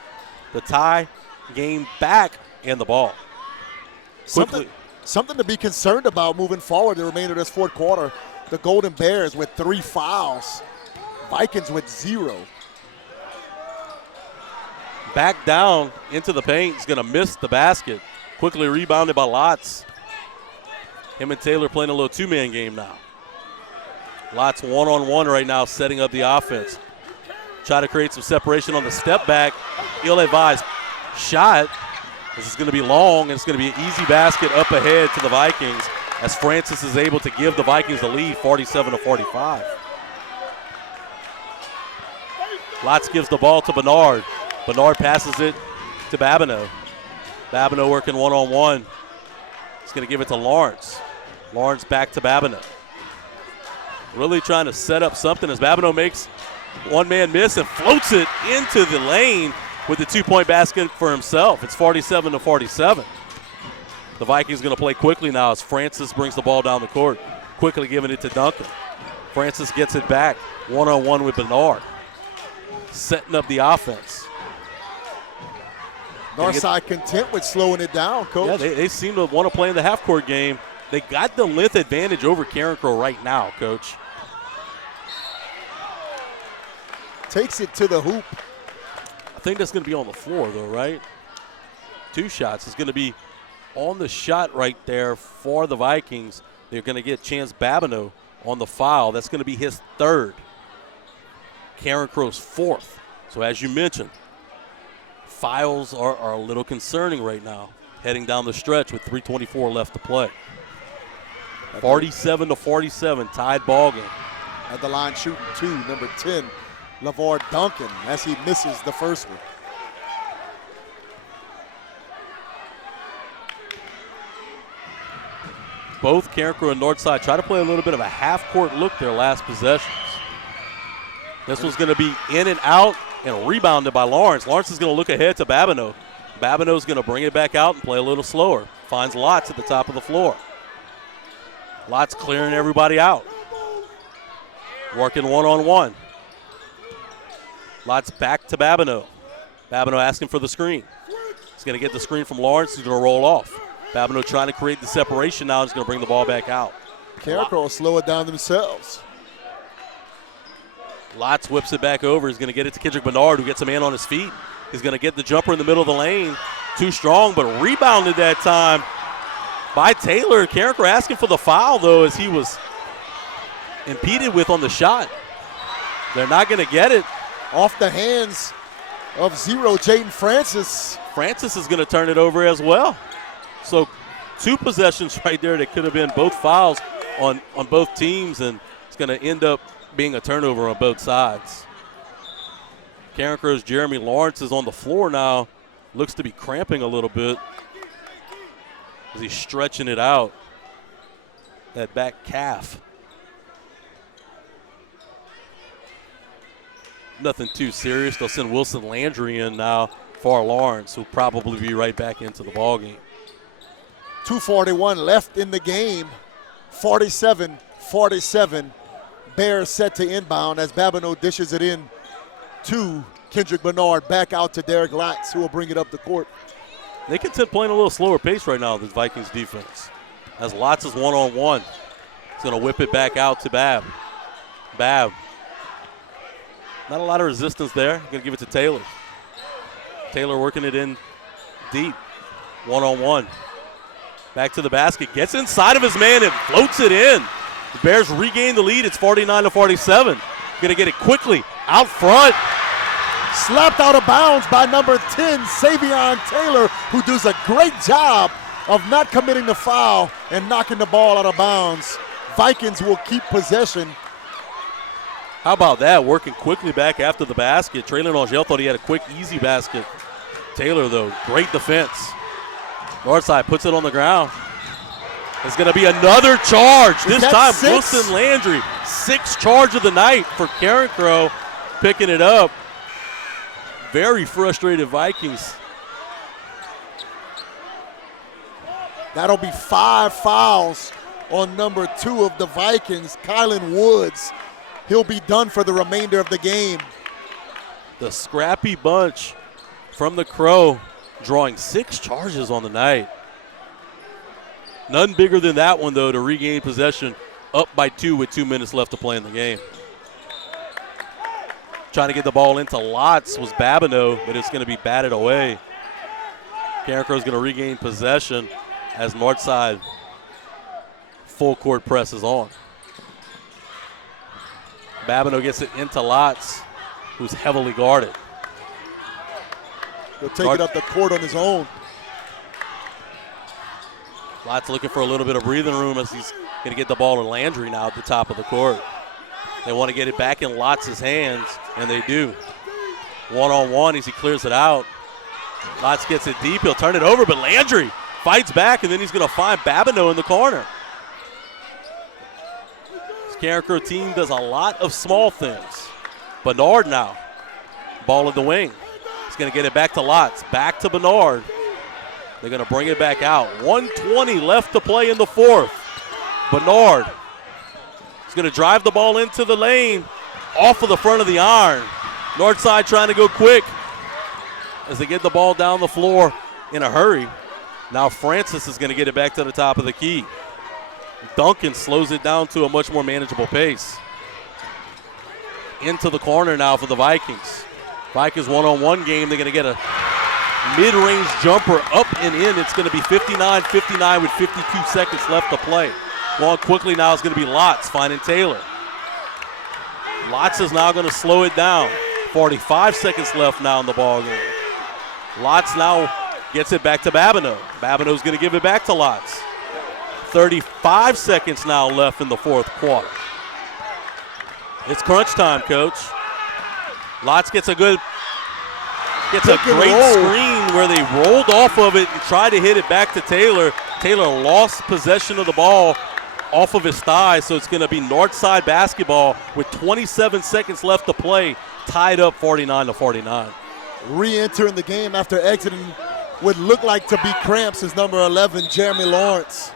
the tie game back and the ball. Something to be concerned about moving forward the remainder of this fourth quarter. The Golden Bears with 3 fouls. Vikings with 0. Back down into the paint. He's going to miss the basket. Quickly rebounded by Lotz. Him and Taylor playing a little 2-man game now. Lotz one-on-one right now setting up the offense. Try to create some separation on the step back. Ill-advised shot. This is going to be long, and it's going to be an easy basket up ahead to the Vikings as Francis is able to give the Vikings the lead, 47-45. Lotz gives the ball to Bernard. Bernard passes it to Babineau. Babineau working one-on-one. He's going to give it to Lawrence. Lawrence back to Babineau. Really trying to set up something as Babineau makes one-man miss and floats it into the lane with the 2-point basket for himself. It's 47-47. The Vikings going to play quickly now as Francis brings the ball down the court, quickly giving it to Duncan. Francis gets it back, one-on-one with Bernard, setting up the offense. Northside content with slowing it down, Coach. Yeah, they seem to want to play in the half-court game. They got the length advantage over Carencro right now, Coach. Takes it to the hoop. I think that's going to be on the floor, though, right? 2 shots. It's going to be on the shot right there for the Vikings. They're going to get Chance Babineau on the foul. That's going to be his 3rd. Carencro's 4th. So as you mentioned, fouls are a little concerning right now, heading down the stretch with 3:24 left to play. 47-47, tied ball game. At the line shooting 2, number 10, LeVar Duncan, as he misses the first one. Both Carencro and Northside try to play a little bit of a half-court look their last possessions. This one's going to be in and out and rebounded by Lawrence. Lawrence is going to look ahead to Babineau. Babineau's going to bring it back out and play a little slower. Finds Lotz at the top of the floor. Lotz clearing everybody out. Working one-on-one. Lots back to Babineau. Babineau asking for the screen. He's going to get the screen from Lawrence. He's going to roll off. Babineau trying to create the separation now. He's going to bring the ball back out. Carencro will slow it down themselves. Lots whips it back over. He's going to get it to Kendrick Bernard, who gets a man on his feet. He's going to get the jumper in the middle of the lane. Too strong, but rebounded that time by Taylor. Carencro asking for the foul, though, as he was impeded with on the shot. They're not going to get it. Off the hands of zero, Jaden Francis. Francis is going to turn it over as well. So 2 possessions right there that could have been both fouls on both teams, and it's going to end up being a turnover on both sides. Carencro's Jeremy Lawrence is on the floor now. Looks to be cramping a little bit as he's stretching it out, that back calf. Nothing too serious. They'll send Wilson Landry in now for Lawrence, who'll probably be right back into the ballgame. 2:41 left in the game. 47-47. Bears set to inbound as Babineau dishes it in to Kendrick Bernard. Back out to Derek Lotz, who will bring it up the court. They can playing a little slower pace right now, this Vikings defense. As Lotz is one-on-one. He's going to whip it back out to Bab. Bab. Not a lot of resistance there. Going to give it to Taylor. Taylor working it in deep. One-on-one. Back to the basket. Gets inside of his man and floats it in. The Bears regain the lead. It's 49-47. Going to get it quickly out front. Slapped out of bounds by number 10, Savion Taylor, who does a great job of not committing the foul and knocking the ball out of bounds. Vikings will keep possession. How about that? Working quickly back after the basket. Traylon Angel thought he had a quick, easy basket. Taylor, though, great defense. Northside puts it on the ground. It's going to be another charge. This time, 6? Wilson Landry. 6th charge of the night for Carencro, picking it up. Very frustrated Vikings. That'll be 5 fouls on number 2 of the Vikings, Kylan Woods. He'll be done for the remainder of the game. The scrappy bunch from the Crow drawing 6 charges on the night. None bigger than that one, though, to regain possession up by 2 with 2 minutes left to play in the game. Trying to get the ball into Lotz was Babineau, but it's going to be batted away. Carencro's going to regain possession as Northside full court presses on. Babineau gets it into Lotz, who's heavily guarded. He'll take it up the court on his own. Lotz looking for a little bit of breathing room as he's going to get the ball to Landry now at the top of the court. They want to get it back in Lotz's hands, and they do. One-on-one as he clears it out. Lotz gets it deep. He'll turn it over, but Landry fights back, and then he's going to find Babineau in the corner. This Carencro team does a lot of small things. Bernard now. Ball in the wing. He's going to get it back to Lotz. Back to Bernard. They're going to bring it back out. 1:20 left to play in the 4th. Bernard. He's going to drive the ball into the lane off of the front of the iron. Northside trying to go quick as they get the ball down the floor in a hurry. Now Francis is going to get it back to the top of the key. Duncan slows it down to a much more manageable pace. Into the corner now for the Vikings. Vikings one-on-one game. They're going to get a mid-range jumper up and in. It's going to be 59-59 with 52 seconds left to play. Going quickly now is going to be Lotz finding Taylor. Lotz is now going to slow it down. 45 seconds left now in the ball game. Lotz now gets it back to Babineau. Babineau's going to give it back to Lotz. 35 seconds now left in the 4th quarter. It's crunch time, Coach. Lotz gets a great screen where they rolled off of it and tried to hit it back to Taylor. Taylor lost possession of the ball off of his thigh, so it's going to be Northside basketball with 27 seconds left to play, tied up 49-49. Re-entering the game after exiting what looked like to be cramps is number 11, Jeremy Lawrence.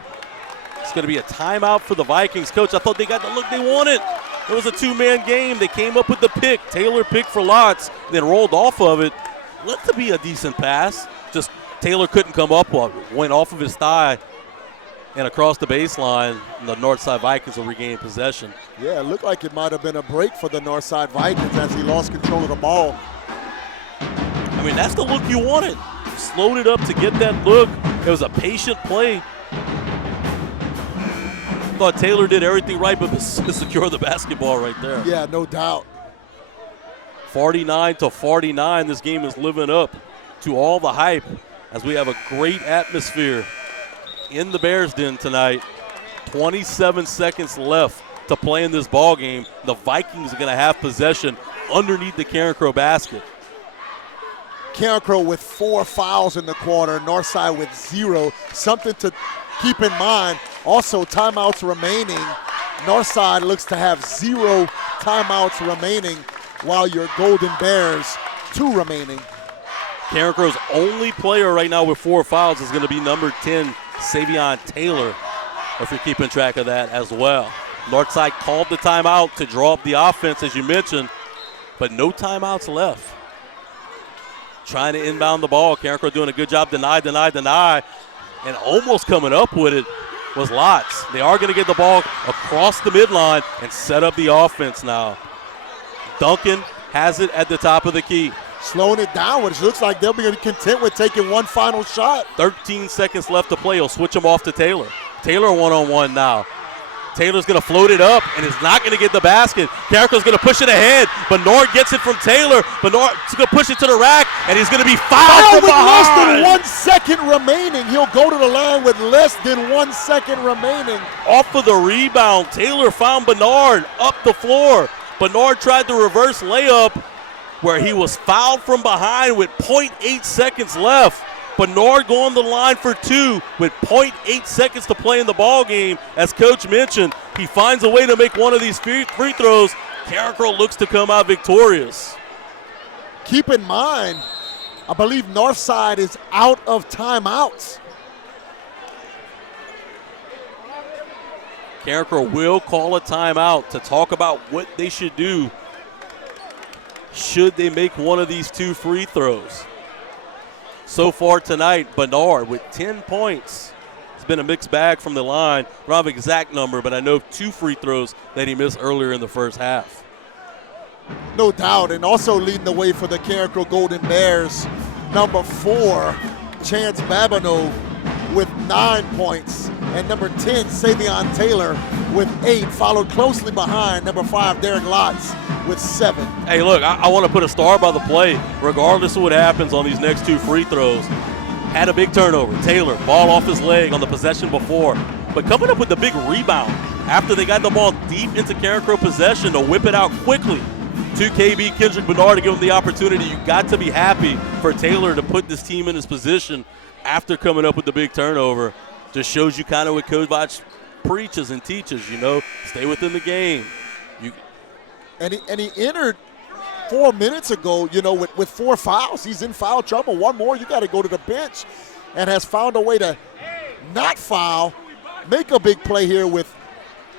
It's going to be a timeout for the Vikings. Coach, I thought they got the look they wanted. It was a two-man game. They came up with the pick. Taylor picked for Lots, then rolled off of it. Looked to be a decent pass. Just Taylor couldn't come up with it. Went off of his thigh and across the baseline. The Northside Vikings will regain possession. Yeah, it looked like it might have been a break for the Northside Vikings as he lost control of the ball. I mean, that's the look you wanted. Slowed it up to get that look. It was a patient play. Thought Taylor did everything right, but secure the basketball right there. Yeah, no doubt. 49-49, this game is living up to all the hype as we have a great atmosphere in the Bears Den tonight. 27 seconds left to play in this ball game. The Vikings are going to have possession underneath the Carencro basket. Carencro with 4 fouls in the quarter, Northside with 0. Something to keep in mind. Also, timeouts remaining. Northside looks to have 0 timeouts remaining, while your Golden Bears 2 remaining. Carencro's only player right now with 4 fouls is going to be number 10, Savion Taylor, if you're keeping track of that as well. Northside called the timeout to draw up the offense, as you mentioned, but no timeouts left. Trying to inbound the ball. Carencro doing a good job. Deny. And almost coming up with it was Lots. They are going to get the ball across the midline and set up the offense now. Duncan has it at the top of the key. Slowing it down, which looks like they'll be content with taking one final shot. 13 seconds left to play. He'll switch him off to Taylor. Taylor one-on-one now. Taylor's going to float it up and is not going to get the basket. Carencro's going to push it ahead. Bernard gets it from Taylor. Bernard's going to push it to the rack, and he's going to be fouled from with less behind. than 1 second remaining. He'll go to the line with less than 1 second remaining. Off of the rebound, Taylor found Bernard up the floor. Bernard tried the reverse layup where he was fouled from behind with 0.8 seconds left. Bernard going to the line for 2 with 0.8 seconds to play in the ball game. As Coach mentioned, he finds a way to make one of these free throws. Carencro looks to come out victorious. Keep in mind, I believe Northside is out of timeouts. Carencro will call a timeout to talk about what they should do should they make one of these 2 free throws. So far tonight, Bernard with 10 points. It's been a mixed bag from the line. I don't have an exact number, but I know 2 free throws that he missed earlier in the first half. No doubt, and also leading the way for the Carencro Golden Bears, number 4, Chance Babineau with 9 points, and number 10, Savion Taylor with 8, followed closely behind number 5, Derek Lotz with 7. Hey, look, I want to put a star by the play, regardless of what happens on these next 2 free throws. Had a big turnover. Taylor, ball off his leg on the possession before, but coming up with the big rebound after they got the ball deep into Carencro possession to whip it out quickly to KB Kendrick Bernard to give him the opportunity. You got to be happy for Taylor to put this team in his position after coming up with the big turnover. Just shows you kind of what Coach Vach preaches and teaches, you know, stay within the game. And he entered 4 minutes ago, you know, with 4 fouls. He's in foul trouble. One more, you got to go to the bench, and has found a way to not foul, make a big play here with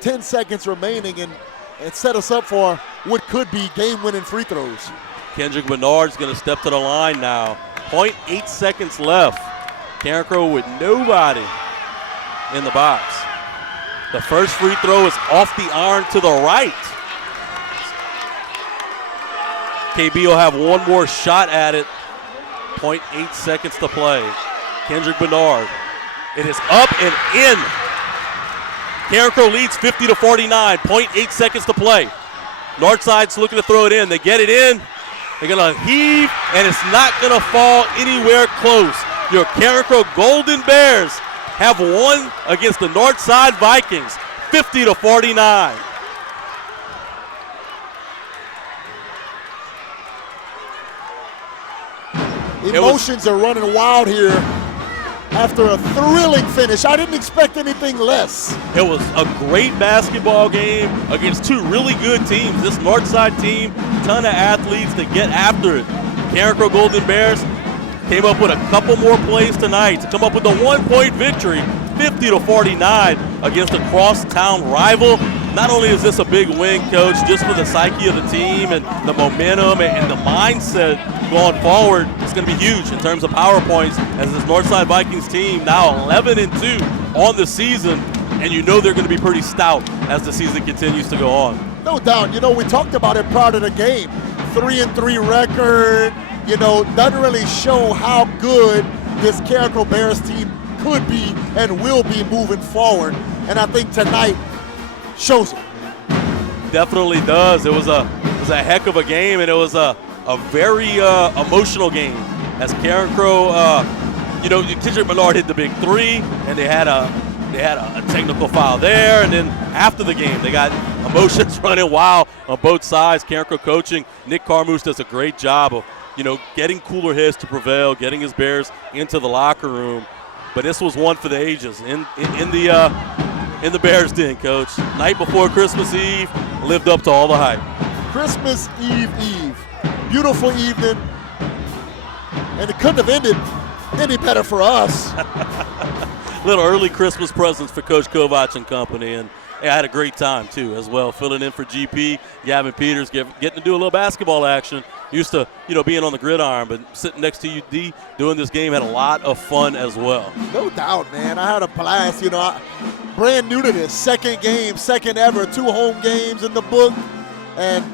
10 seconds remaining, and set us up for what could be game-winning free throws. Kendrick Bernard's going to step to the line now. 0.8 seconds left. Carencro with nobody in the box. The first free throw is off the iron to the right. KB will have one more shot at it. 0.8 seconds to play. Kendrick Bernard. It is up and in. Carencro leads 50-49. 0.8 seconds to play. Northside's looking to throw it in. They get it in. They're going to heave, and it's not going to fall anywhere close. Your Carencro Golden Bears have won against the Northside Vikings, 50-49. Emotions are running wild here after a thrilling finish. I didn't expect anything less. It was a great basketball game against 2 really good teams. This Northside team, ton of athletes that get after it. Carencro Golden Bears came up with a couple more plays tonight to come up with a 1-point victory, 50-49 against a crosstown rival. not only is this a big win, Coach, just for the psyche of the team and the momentum and the mindset going forward, it's going to be huge in terms of power points as this Northside Vikings team now 11-2 on the season, and you know they're going to be pretty stout as the season continues to go on. No doubt. You know, we talked about it prior to the game. 3-3 record, you know, doesn't really show how good this Carencro Bears team could be and will be moving forward. And I think tonight shows it. Definitely does. It was a heck of a game, and it was a very emotional game as Carencro, you know, Kendrick Millard hit the big three, and they had a technical foul there, and then after the game they got emotions running wild on both sides. Carencro coaching Nick Carmouche does a great job of, you know, getting cooler heads to prevail, getting his Bears into the locker room. But this was one for the ages in the Bears den, Coach. Night before Christmas Eve, lived up to all the hype. Christmas Eve. Beautiful evening. And it couldn't have ended any better for us. Little early Christmas presents for Coach Kovac and company, and I had a great time too as well, filling in for GP, Gavin Peters, getting to do a little basketball action. Used to, you know, being on the gridiron, but sitting next to you, D, doing this game, had a lot of fun as well. No doubt, man. I had a blast. You know, brand new to this, second game, second ever, 2 home games in the book, and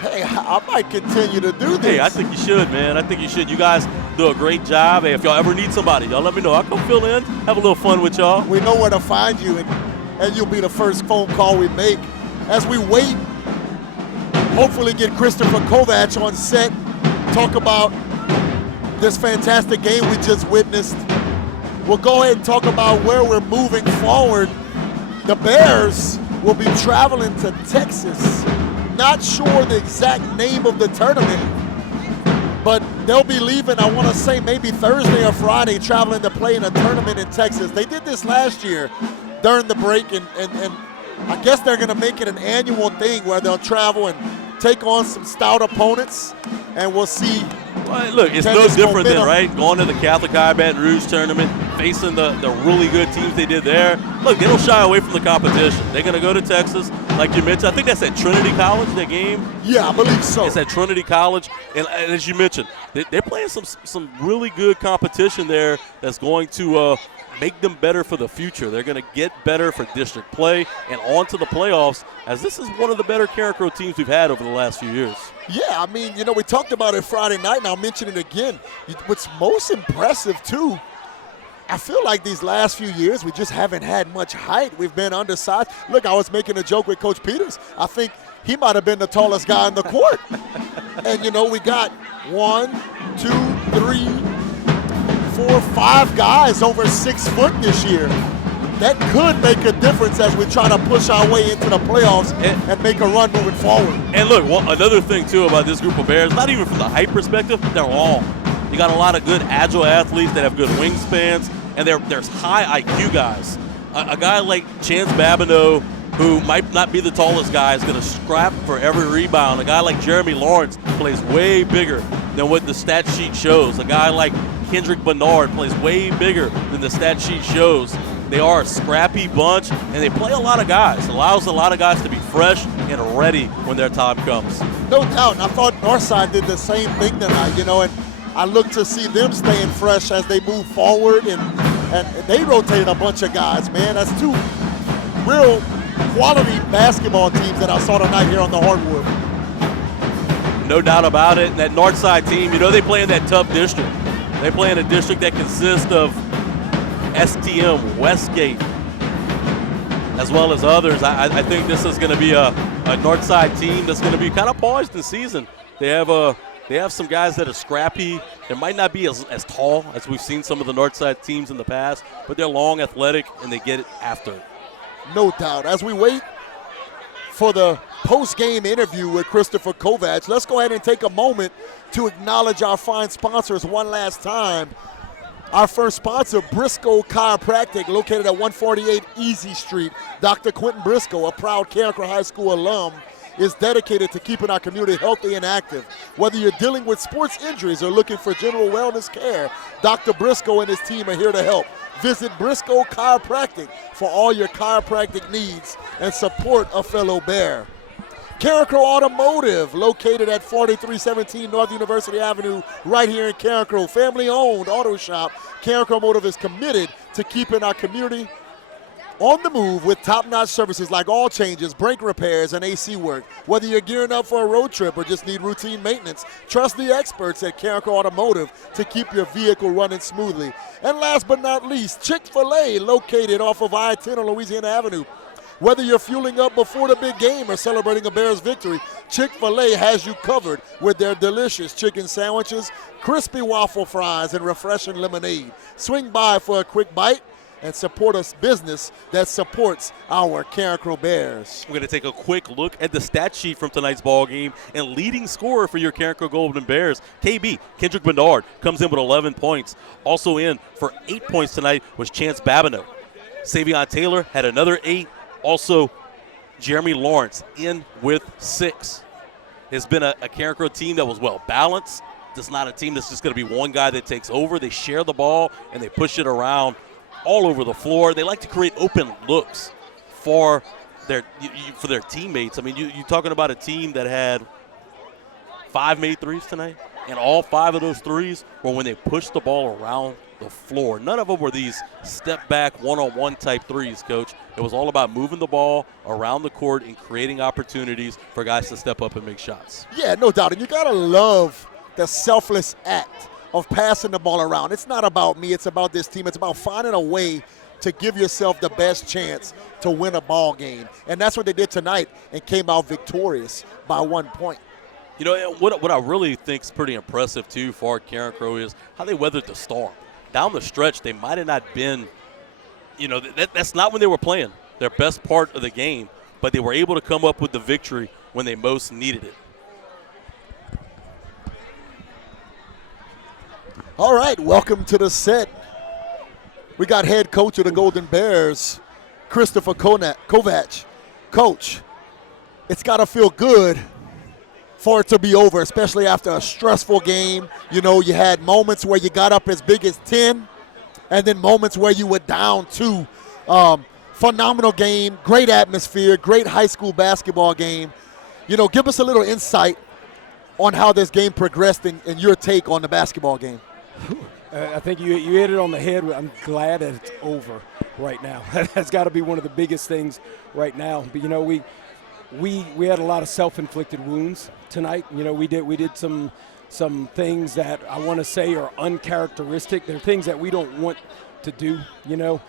hey, I might continue to do this. Hey, I think you should, man. I think you should. You guys do a great job. Hey, if y'all ever need somebody, y'all let me know. I'll come fill in, have a little fun with y'all. We know where to find you, and you'll be the first phone call we make. As we wait, hopefully get Christopher Kovac on set, talk about this fantastic game we just witnessed. We'll go ahead and talk about where we're moving forward. The Bears will be traveling to Texas. Not sure the exact name of the tournament, but they'll be leaving, I want to say maybe Thursday or Friday, traveling to play in a tournament in Texas. They did this last year during the break, and I guess they're going to make it an annual thing where they'll travel and take on some stout opponents, and we'll see. Well, look, it's no different than, right, going to the Catholic High Baton Rouge tournament, facing the really good teams they did there. Look, they don't shy away from the competition. They're going to go to Texas, like you mentioned. I think that's at Trinity College, that game. Yeah, I believe so. It's at Trinity College, and as you mentioned, they're playing some really good competition there that's going to make them better for the future. They're going to get better for district play and on to the playoffs, as this is one of the better Carencro teams we've had over the last few years. Yeah, I mean, you know, we talked about it Friday night, and I'll mention it again. What's most impressive, too, I feel like these last few years we just haven't had much height. We've been undersized. Look, I was making a joke with Coach Peters. I think he might have been the tallest guy in the court. And, you know, we got 1, 2, 3, 4, 5 guys over 6 foot this year. That could make a difference as we try to push our way into the playoffs and make a run moving forward. And look, another thing, too, about this group of Bears, not even from the height perspective, they're long. You got a lot of good, agile athletes that have good wingspans, and there's high IQ guys. A guy like Chance Babineau, who might not be the tallest guy, is going to scrap for every rebound. A guy like Jeremy Lawrence plays way bigger than what the stat sheet shows. A guy like Kendrick Bernard plays way bigger than the stat sheet shows. They are a scrappy bunch, and they play a lot of guys. Allows a lot of guys to be fresh and ready when their time comes. No doubt, and I thought Northside did the same thing tonight, you know, and I look to see them staying fresh as they move forward, and they rotated a bunch of guys, man. That's 2 real quality basketball teams that I saw tonight here on the hardwood. No doubt about it. And that Northside team, you know, they play in that tough district. They play in a district that consists of STM, Westgate, as well as others. I think this is going to be a Northside team that's going to be kind of poised this season. They have some guys that are scrappy. They might not be as tall as we've seen some of the Northside teams in the past, but they're long, athletic, and they get it after it. No doubt. As we wait for the post-game interview with Christopher Kovac, let's go ahead and take a moment to acknowledge our fine sponsors one last time. Our first sponsor, Briscoe Chiropractic, located at 148 Easy Street. Dr. Quentin Briscoe, a proud Carencro High School alum, is dedicated to keeping our community healthy and active. Whether you're dealing with sports injuries or looking for general wellness care, Dr. Briscoe and his team are here to help. Visit Briscoe Chiropractic for all your chiropractic needs and support a fellow Bear. Carencro Automotive, located at 4317 North University Avenue, right here in Carencro. Family-owned auto shop. Carencro Automotive is committed to keeping our community on the move with top-notch services like oil changes, brake repairs, and AC work. Whether you're gearing up for a road trip or just need routine maintenance, trust the experts at Carencro Automotive to keep your vehicle running smoothly. And last but not least, Chick-fil-A, located off of I-10 on Louisiana Avenue. Whether you're fueling up before the big game or celebrating a Bears victory, Chick-fil-A has you covered with their delicious chicken sandwiches, crispy waffle fries, and refreshing lemonade. Swing by for a quick bite and support a business that supports our Carencro Bears. We're going to take a quick look at the stat sheet from tonight's ball game, and leading scorer for your Carencro Golden Bears, KB, Kendrick Bernard, comes in with 11 points. Also in for 8 points tonight was Chance Babineau. Savion Taylor had another 8. Also, Jeremy Lawrence in with 6. It's been a Carencro team that was well-balanced. It's not a team that's just going to be one guy that takes over. They share the ball, and they push it around all over the floor. They like to create open looks for their teammates. I mean, you're talking about a team that had 5 made threes tonight, and all 5 of those threes were when they pushed the ball around the floor. None of them were these step-back, one-on-one type threes, Coach. It was all about moving the ball around the court and creating opportunities for guys to step up and make shots. Yeah, no doubt. And you got to love the selfless act of passing the ball around. It's not about me. It's about this team. It's about finding a way to give yourself the best chance to win a ball game. And that's what they did tonight and came out victorious by 1 point. You know, what I really think is pretty impressive, too, for Carencro is how they weathered the storm. Down the stretch, they might have not been, you know, that's not when they were playing their best part of the game, but they were able to come up with the victory when they most needed it. All right, welcome to the set. We got head coach of the Golden Bears, Christopher Kovac. Coach, it's got to feel good for it to be over, especially after a stressful game. You know, you had moments where you got up as big as 10, and then moments where you were down 2. Phenomenal game, great atmosphere, great high school basketball game. You know, give us a little insight on how this game progressed and your take on the basketball game. I think you hit it on the head. I'm glad that it's over right now. That's got to be one of the biggest things right now. But, you know, we had a lot of self-inflicted wounds tonight. You know, we did some things that I want to say are uncharacteristic. They're things that we don't want to do, you know.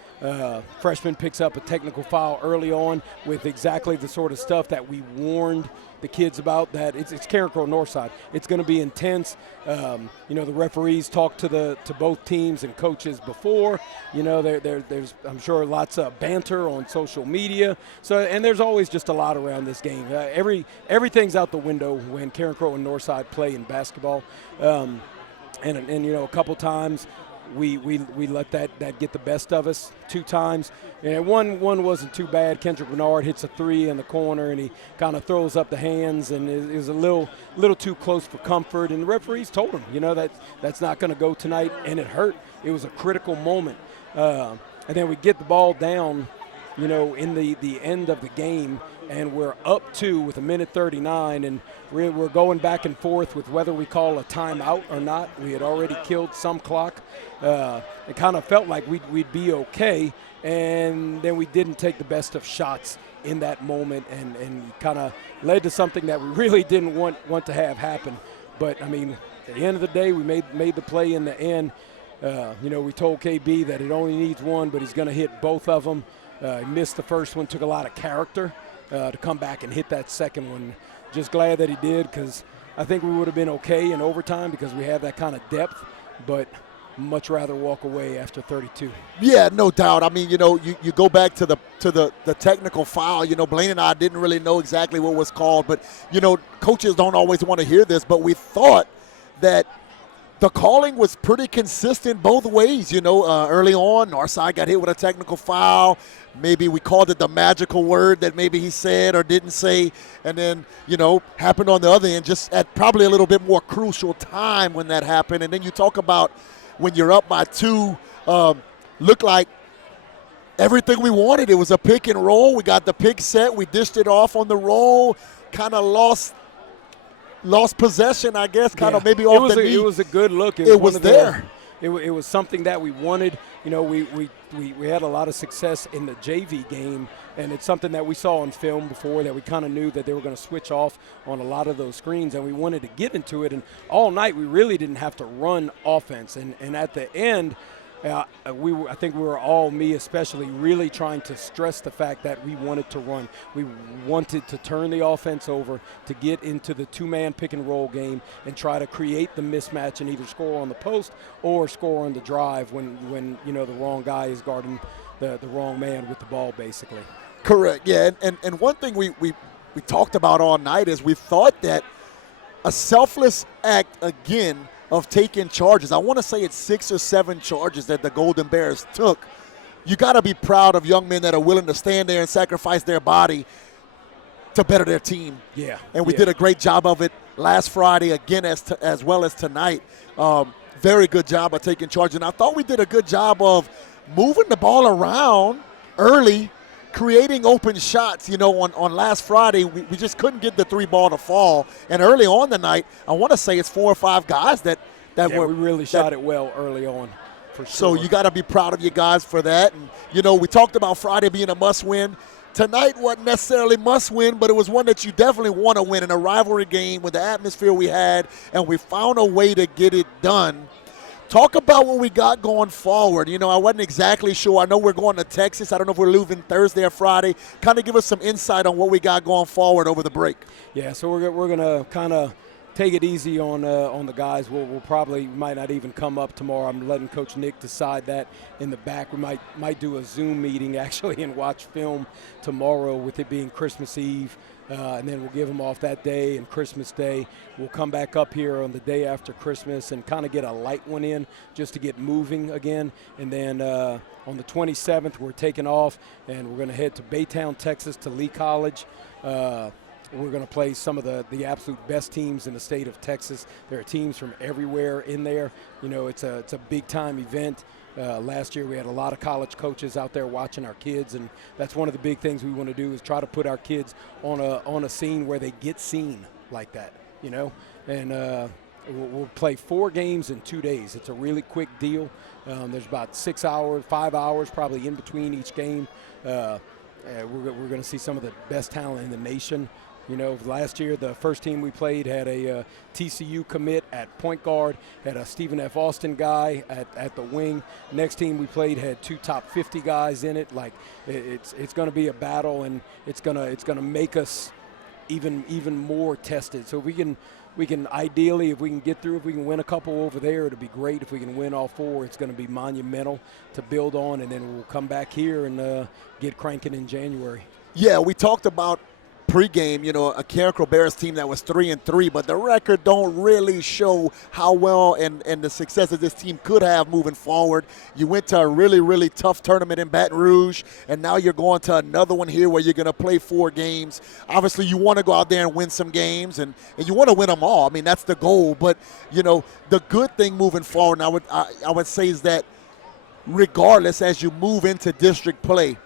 Freshman picks up a technical foul early on with exactly the sort of stuff that we warned the kids about, that it's Carencro Northside. It's going to be intense. You know, the referees talked to both teams and coaches before. You know, there's I'm sure lots of banter on social media. So, and there's always just a lot around this game. Everything's out the window when Carencro and Northside play in basketball. And you know, a couple times we let that get the best of us 2 times. And one wasn't too bad. Kendrick Bernard hits a 3 in the corner, and he kind of throws up the hands, and it was a little too close for comfort. And the referees told him, you know, that's not going to go tonight, and it hurt. It was a critical moment. And then we get the ball down, you know, in the end of the game, and we're up 2 with 1:39, and we're going back and forth with whether we call a timeout or not. We had already killed some clock. It kind of felt like we'd be okay, and then we didn't take the best of shots in that moment, and kind of led to something that we really didn't want to have happen. But, I mean, at the end of the day, we made the play in the end. You know, we told KB that it only needs 1, but he's going to hit both of them. He missed the first one, took a lot of character to come back and hit that second one. Just glad that he did, because I think we would have been okay in overtime because we have that kind of depth, but much rather walk away after 32. Yeah, no doubt. I mean, you know, you go back to the technical foul. You know, Blaine and I didn't really know exactly what was called, but, you know, coaches don't always want to hear this, but we thought that the calling was pretty consistent both ways. You know, early on, Northside got hit with a technical foul. Maybe we called it the magical word that maybe he said or didn't say. And then, you know, happened on the other end just at probably a little bit more crucial time when that happened. And then you talk about when you're up by 2, looked like everything we wanted. It was a pick and roll. We got the pick set. We dished it off on the roll. Kind of lost possession, I guess. Kind of maybe off the knee. It was a good look. It was there. It was something that we wanted. You know, we had a lot of success in the JV game, and it's something that we saw on film before that we kind of knew that they were going to switch off on a lot of those screens, and we wanted to get into it. And all night we really didn't have to run offense. And at the end, I think we were all, me especially, really trying to stress the fact that we wanted to run. We wanted to turn the offense over to get into the two-man pick-and-roll game and try to create the mismatch and either score on the post or score on the drive when you know, the wrong guy is guarding the wrong man with the ball, basically. Correct, yeah. And one thing we talked about all night is we thought that a selfless act, again, of taking charges. I want to say it's 6 or 7 charges that the Golden Bears took. You got to be proud of young men that are willing to stand there and sacrifice their body to better their team. Yeah. And we did a great job of it last Friday, again, as well as tonight. Very good job of taking charge. And I thought we did a good job of moving the ball around early, creating open shots. You know, on last Friday, we just couldn't get the 3-ball to fall. And early on the night, I want to say it's 4 or 5 guys that were. We really shot it well early on, for sure. So you got to be proud of your guys for that. And, you know, we talked about Friday being a must-win. Tonight wasn't necessarily must-win, but it was one that you definitely want to win in a rivalry game with the atmosphere we had, and we found a way to get it done. Talk about what we got going forward. You know, I wasn't exactly sure. I know we're going to Texas. I don't know if we're leaving Thursday or Friday. Kind of give us some insight on what we got going forward over the break. Yeah, so we're going to kind of take it easy on the guys. We'll probably might not even come up tomorrow. I'm letting Coach Nick decide that in the back. We might do a Zoom meeting, actually, and watch film tomorrow with it being Christmas Eve. And then we'll give them off that day and Christmas Day. We'll come back up here on the day after Christmas and kind of get a light one in just to get moving again. And then on the 27th, we're taking off, and we're going to head to Baytown, Texas, to Lee College. We're going to play some of the absolute best teams in the state of Texas. There are teams from everywhere in there. You know, it's a big-time event. Last year we had a lot of college coaches out there watching our kids, and that's one of the big things we want to do is try to put our kids on a scene where they get seen like that, you know. And we'll play 4 games in 2 days. It's a really quick deal. There's about 6 hours, 5 hours probably in between each game. We're going to see some of the best talent in the nation. You know, last year the first team we played had a TCU commit at point guard, had a Stephen F. Austin guy at the wing. Next team we played had 2 top 50 guys in it. Like, it's going to be a battle, and it's going to make us even more tested. So we can ideally, if we can get through, if we can win a couple over there, it'll be great. If we can win all 4, it's going to be monumental to build on, and then we'll come back here and get cranking in January. Yeah, we talked about pregame, you know, a Carencro Bears team that was 3-3, but the record don't really show how well and the success that this team could have moving forward. You went to a really, really tough tournament in Baton Rouge, and now you're going to another one here where you're going to play 4 games. Obviously, you want to go out there and win some games, and you want to win them all. I mean, that's the goal. But, you know, the good thing moving forward, and I would say, is that regardless, as you move into district play,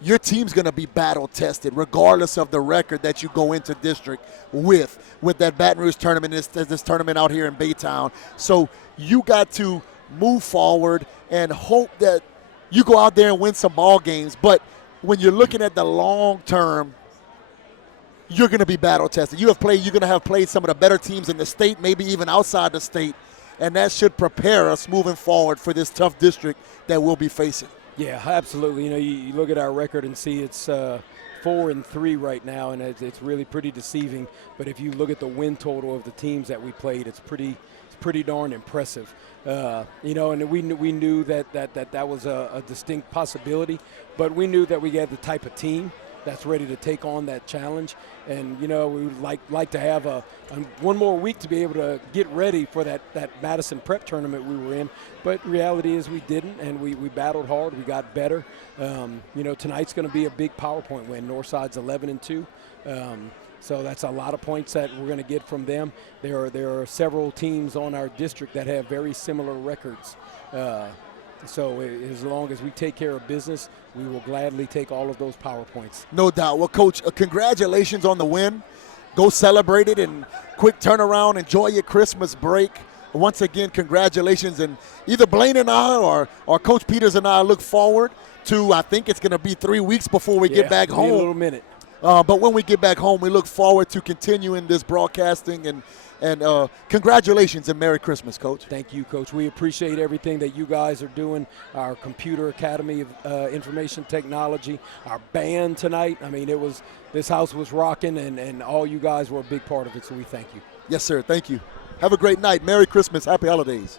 your team's going to be battle-tested regardless of the record that you go into district with that Baton Rouge tournament, this tournament out here in Baytown. So you got to move forward and hope that you go out there and win some ball games. But when you're looking at the long term, you're going to be battle-tested. You're going to have played some of the better teams in the state, maybe even outside the state, and that should prepare us moving forward for this tough district that we'll be facing. Yeah, absolutely. You know, you look at our record and see it's 4-3 right now, and it's really pretty deceiving. But if you look at the win total of the teams that we played, it's pretty darn impressive. You know, and we knew that was a distinct possibility, but we knew that we had the type of team that's ready to take on that challenge. And, you know, we would like to have one more week to be able to get ready for that Madison prep tournament we were in. But reality is we didn't, and we battled hard. We got better. You know, tonight's going to be a big PowerPoint win. Northside's 11-2. So that's a lot of points that we're going to get from them. There are several teams on our district that have very similar records. So as long as we take care of business, we will gladly take all of those PowerPoints. No doubt. Well, Coach, congratulations on the win. Go celebrate it and quick turnaround. Enjoy your Christmas break. Once again, congratulations. And either Blaine and I or Coach Peters and I look forward to, I think it's going to be 3 weeks before we get back home. A little minute. But when we get back home, we look forward to continuing this broadcasting. And congratulations and Merry Christmas, Coach. Thank you, Coach. We appreciate everything that you guys are doing. Our Computer Academy of Information Technology, our band tonight. I mean, this house was rocking, and all you guys were a big part of it, so we thank you. Yes, sir. Thank you. Have a great night. Merry Christmas. Happy holidays.